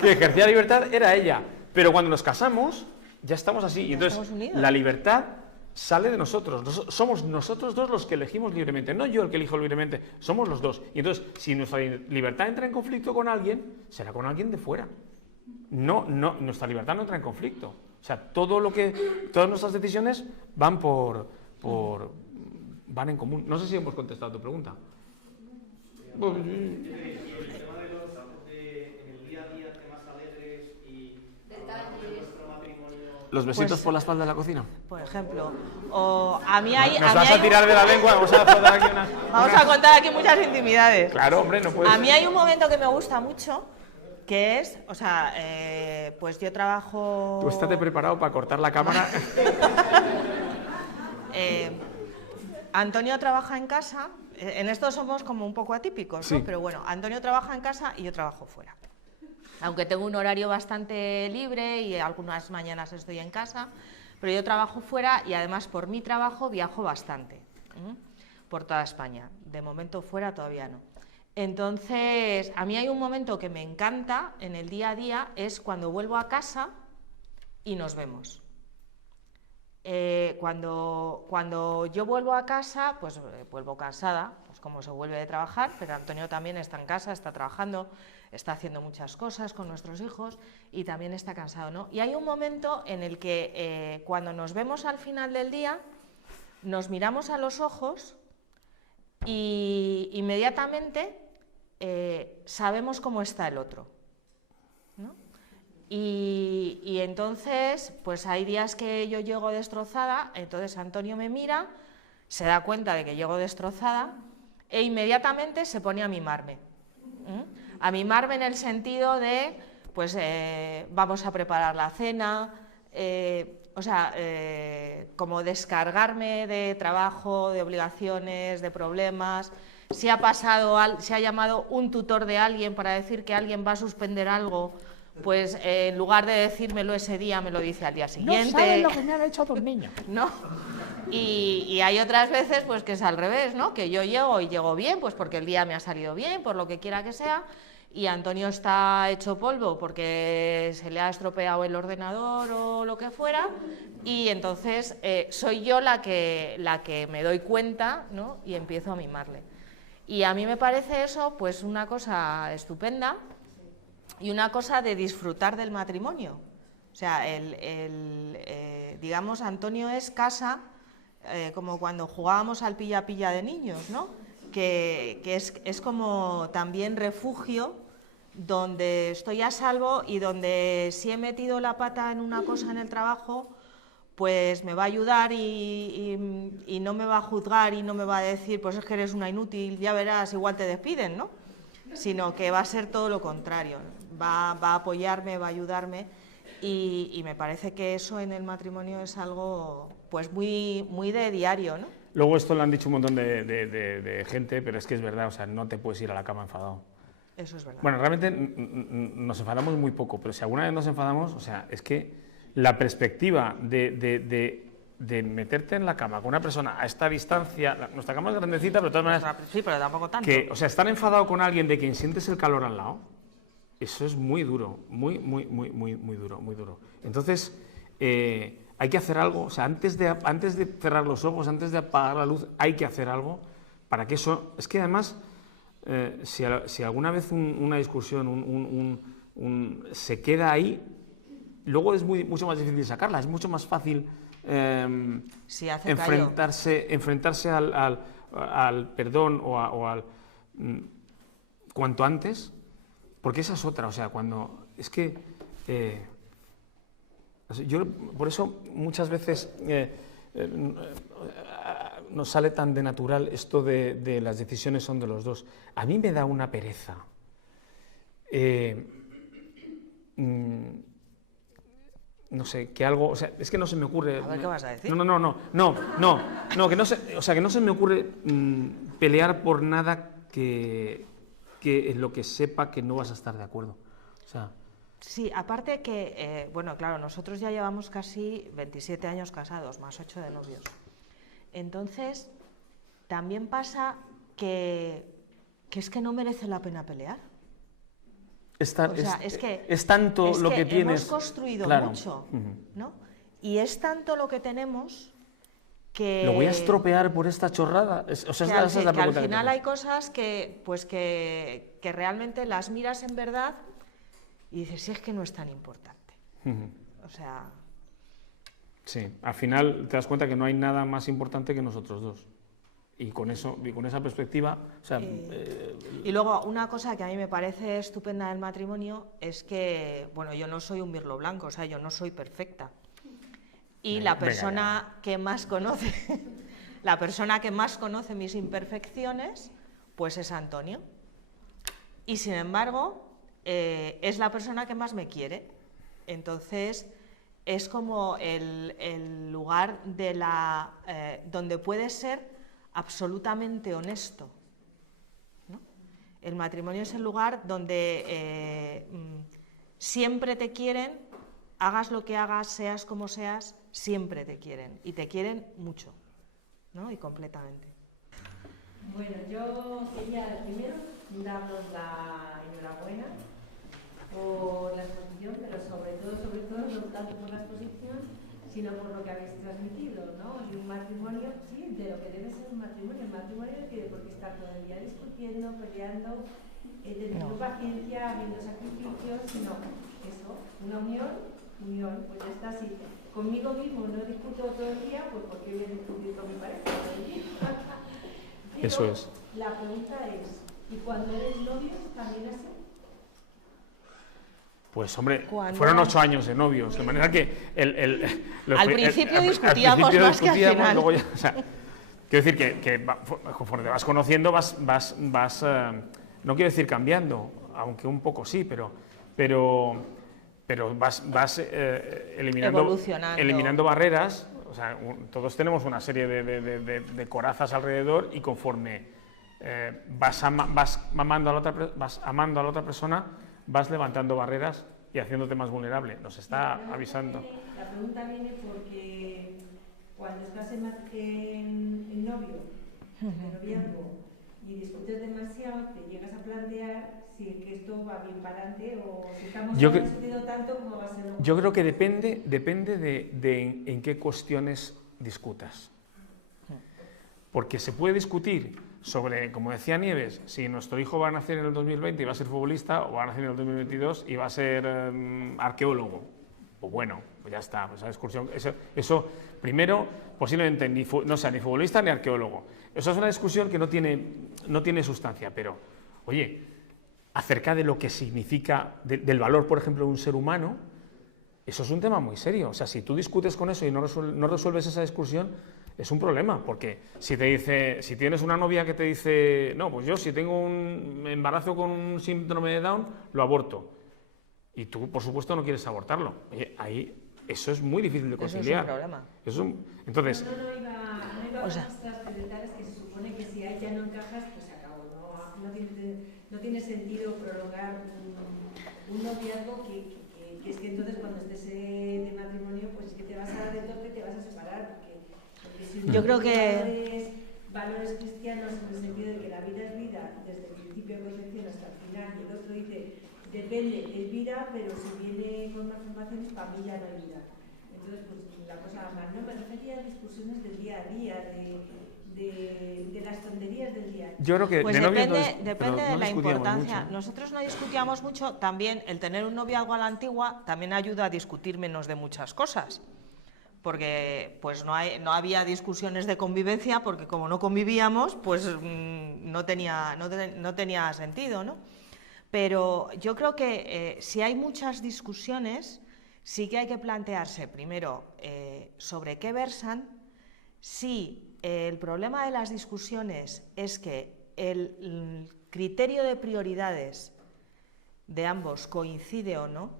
que ejercía la libertad era ella. Pero cuando nos casamos, ya estamos así. Y entonces, la libertad sale de nosotros. Somos nosotros dos los que elegimos libremente. No yo el que elijo libremente, somos los dos. Y entonces, si nuestra libertad entra en conflicto con alguien, será con alguien de fuera. No, nuestra libertad no entra en conflicto. O sea, todas nuestras decisiones van van en común. No sé si hemos contestado a tu pregunta. El tema en el día a día, temas alegres y nuestro matrimonio. ¿Los besitos por la espalda de la cocina? Por ejemplo, o a mí hay... Nos vas a tirar de la lengua, vamos a contar aquí Vamos a contar aquí muchas intimidades. Claro, hombre, no puedes... A mí hay un momento que me gusta mucho, que es, o sea, pues yo trabajo... Tú estate preparado para cortar la cámara. Antonio trabaja en casa, en esto somos como un poco atípicos, ¿no? Sí. Pero bueno, Antonio trabaja en casa y yo trabajo fuera. Aunque tengo un horario bastante libre y algunas mañanas estoy en casa, pero yo trabajo fuera y además por mi trabajo viajo bastante, por toda España. De momento fuera todavía no. Entonces, a mí hay un momento que me encanta en el día a día, es cuando vuelvo a casa y nos vemos. Cuando yo vuelvo a casa, pues vuelvo cansada, pues como se vuelve de trabajar, pero Antonio también está en casa, está trabajando, está haciendo muchas cosas con nuestros hijos y también está cansado, ¿no? Y hay un momento en el que cuando nos vemos al final del día, nos miramos a los ojos y inmediatamente sabemos cómo está el otro, ¿no? Y entonces, pues hay días que yo llego destrozada, entonces Antonio me mira, se da cuenta de que llego destrozada e inmediatamente se pone a mimarme. A mimarme en el sentido de, pues vamos a preparar la cena, como descargarme de trabajo, de obligaciones, de problemas. Si ha llamado un tutor de alguien para decir que alguien va a suspender algo, pues en lugar de decírmelo ese día, me lo dice al día siguiente. No sabes lo que me han hecho tus niños. ¿No? Y hay otras veces pues que es al revés, ¿no? Que yo llego y llego bien, pues porque el día me ha salido bien, por lo que quiera que sea, y Antonio está hecho polvo porque se le ha estropeado el ordenador o lo que fuera, y entonces soy yo la que me doy cuenta, ¿no? Y empiezo a mimarle. Y a mí me parece eso pues una cosa estupenda y una cosa de disfrutar del matrimonio. O sea, digamos, Antonio es casa, como cuando jugábamos al pilla-pilla de niños, ¿no? Que es como también refugio, donde estoy a salvo y donde si he metido la pata en una cosa en el trabajo, pues me va a ayudar y no me va a juzgar y no me va a decir, pues es que eres una inútil, ya verás, igual te despiden, ¿no? Sino que va a ser todo lo contrario, va a apoyarme, va a ayudarme, y me parece que eso en el matrimonio es algo pues muy de diario, ¿no? Luego esto lo han dicho un montón de gente, pero es que es verdad, o sea, no te puedes ir a la cama enfadado. Eso es verdad. Bueno, realmente nos enfadamos muy poco, pero si alguna vez nos enfadamos, o sea, es que la perspectiva de meterte en la cama con una persona a esta distancia, nuestra cama es grandecita, pero de todas maneras... Sí, pero tampoco tanto. O sea, estar enfadado con alguien de quien sientes el calor al lado, eso es muy duro, muy duro. Entonces, hay que hacer algo, o sea, antes de cerrar los ojos, antes de apagar la luz, hay que hacer algo para que eso... Es que además, si alguna vez una discusión se queda ahí, luego es mucho más difícil sacarla, es mucho más fácil enfrentarse al perdón o al cuanto antes, porque esa es otra, o sea, cuando es que yo por eso muchas veces nos sale tan de natural esto de las decisiones son de los dos. A mí me da una pereza. No sé, que algo, o sea, es que no se me ocurre... A ver, ¿qué vas a decir? No, que no se me ocurre pelear por nada que en lo que sepa que no vas a estar de acuerdo. O sea... Sí, aparte que, bueno, claro, nosotros ya llevamos casi 27 años casados, más 8 de novios. Entonces, también pasa que es que no merece la pena pelear. Es tanto lo que tienes. Hemos construido mucho, ¿no? Y es tanto lo que tenemos que... ¿Lo voy a estropear por esta chorrada? Que al final hay cosas que realmente las miras en verdad y dices, sí, es que no es tan importante. O sea... Sí, al final te das cuenta que no hay nada más importante que nosotros dos. Y con esa perspectiva... O sea, y luego, una cosa que a mí me parece estupenda del matrimonio es que, bueno, yo no soy un mirlo blanco, o sea, yo no soy perfecta. Y la persona que más conoce mis imperfecciones, pues es Antonio. Y sin embargo, es la persona que más me quiere. Entonces, es como el lugar donde puedes ser absolutamente honesto, ¿no? El matrimonio es el lugar donde siempre te quieren, hagas lo que hagas, seas como seas, siempre te quieren, y te quieren mucho, ¿no? Y completamente. Bueno, yo quería primero daros la enhorabuena por la exposición, pero sobre todo, no tanto por la exposición, sino por lo que habéis transmitido, ¿no? Y un matrimonio, sí, de lo que debe ser un matrimonio. El matrimonio no tiene por qué estar todo el día discutiendo, peleando, teniendo paciencia, habiendo sacrificios, sino eso, una unión, pues ya está así. Conmigo mismo no discuto todo el día, pues porque voy a discutir con mi pareja todo el día. Pero eso es. La pregunta es, ¿y cuando eres novios también así? Pues hombre, fueron 8 años de novios, de manera que... Al principio discutíamos más que al final. Luego ya, o sea, Quiero decir que conforme te vas conociendo vas no quiero decir cambiando, aunque un poco sí, pero vas eliminando barreras. O sea, todos tenemos una serie de corazas alrededor y conforme vas amando a la otra persona, vas levantando barreras y haciéndote más vulnerable. Nos está avisando. La pregunta viene porque cuando estás en noviazgo, y discutes demasiado, te llegas a plantear si es que esto va bien para adelante o si estamos discutiendo tanto como va a ser. Yo creo que depende de en qué cuestiones discutas. Porque se puede discutir sobre, como decía Nieves, si nuestro hijo va a nacer en el 2020 y va a ser futbolista, o va a nacer en el 2022 y va a ser arqueólogo. Pues bueno, pues ya está, pues esa discusión, eso primero, posiblemente no sea ni futbolista ni arqueólogo. Eso es una discusión que no tiene sustancia, pero, oye, acerca de lo que significa, del valor, por ejemplo, de un ser humano, eso es un tema muy serio. O sea, si tú discutes con eso y no resuelves esa discusión, es un problema, porque si tienes una novia que te dice, no, pues yo si tengo un embarazo con un síndrome de Down, lo aborto. Y tú, por supuesto, no quieres abortarlo. Oye, ahí eso es muy difícil de conciliar. Eso es un Entonces, problema. No iba a nuestras prioridades, que se supone que si ahí ya no encajas, pues se acabó. No tiene sentido prolongar un noviazgo que es que entonces cuando estés de matrimonio, pues es que te vas a dar de torte y te vas a separar. Porque si yo creo que valores cristianos en el sentido de que la vida es vida desde el principio de concepción hasta el final, y el otro dice, depende, es vida, pero si viene con malformaciones, para mí ya no hay vida. Entonces, pues la cosa va mal. No, me refería a discusiones del día a día, de las tonterías del día a día. Yo creo que pues depende de la importancia. Mucho. Nosotros no discutíamos mucho, también el tener un noviazgo a la antigua también ayuda a discutir menos de muchas cosas. Porque pues no había discusiones de convivencia, porque como no convivíamos, pues no tenía sentido, ¿no? Pero yo creo que si hay muchas discusiones, sí que hay que plantearse primero sobre qué versan. Si el problema de las discusiones es que el criterio de prioridades de ambos coincide o no,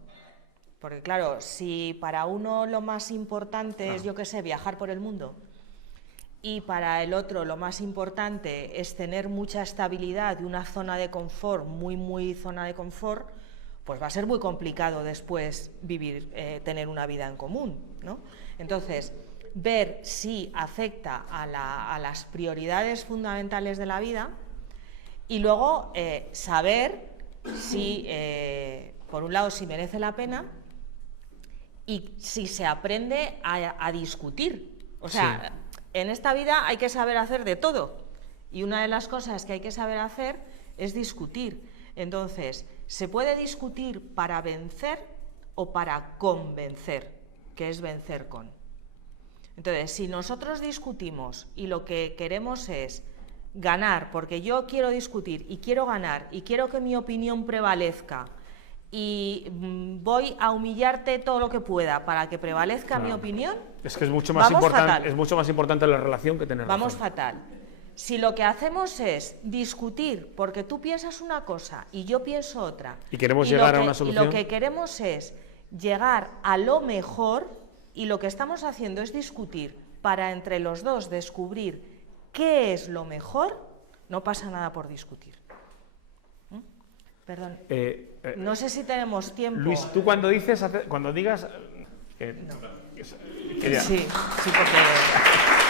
porque claro, si para uno lo más importante es, yo qué sé, viajar por el mundo, y para el otro lo más importante es tener mucha estabilidad y una zona de confort, muy zona de confort, pues va a ser muy complicado después tener una vida en común, ¿no? Entonces, ver si afecta a las prioridades fundamentales de la vida y luego saber si, por un lado, si merece la pena y si se aprende a discutir. O sea, sí. En esta vida hay que saber hacer de todo y una de las cosas que hay que saber hacer es discutir. Entonces, se puede discutir para vencer o para convencer, que es vencer con. Entonces, si nosotros discutimos y lo que queremos es ganar, porque yo quiero discutir y quiero ganar y quiero que mi opinión prevalezca y voy a humillarte todo lo que pueda para que prevalezca mi opinión, es que es mucho más importante la relación que tener razón. Vamos fatal. Si lo que hacemos es discutir porque tú piensas una cosa y yo pienso otra, y queremos llegar a una solución, y lo que queremos es llegar a lo mejor, y lo que estamos haciendo es discutir para entre los dos descubrir qué es lo mejor, no pasa nada por discutir. Perdón, no sé si tenemos tiempo. Luis, tú cuando digas... No. Sí, porque...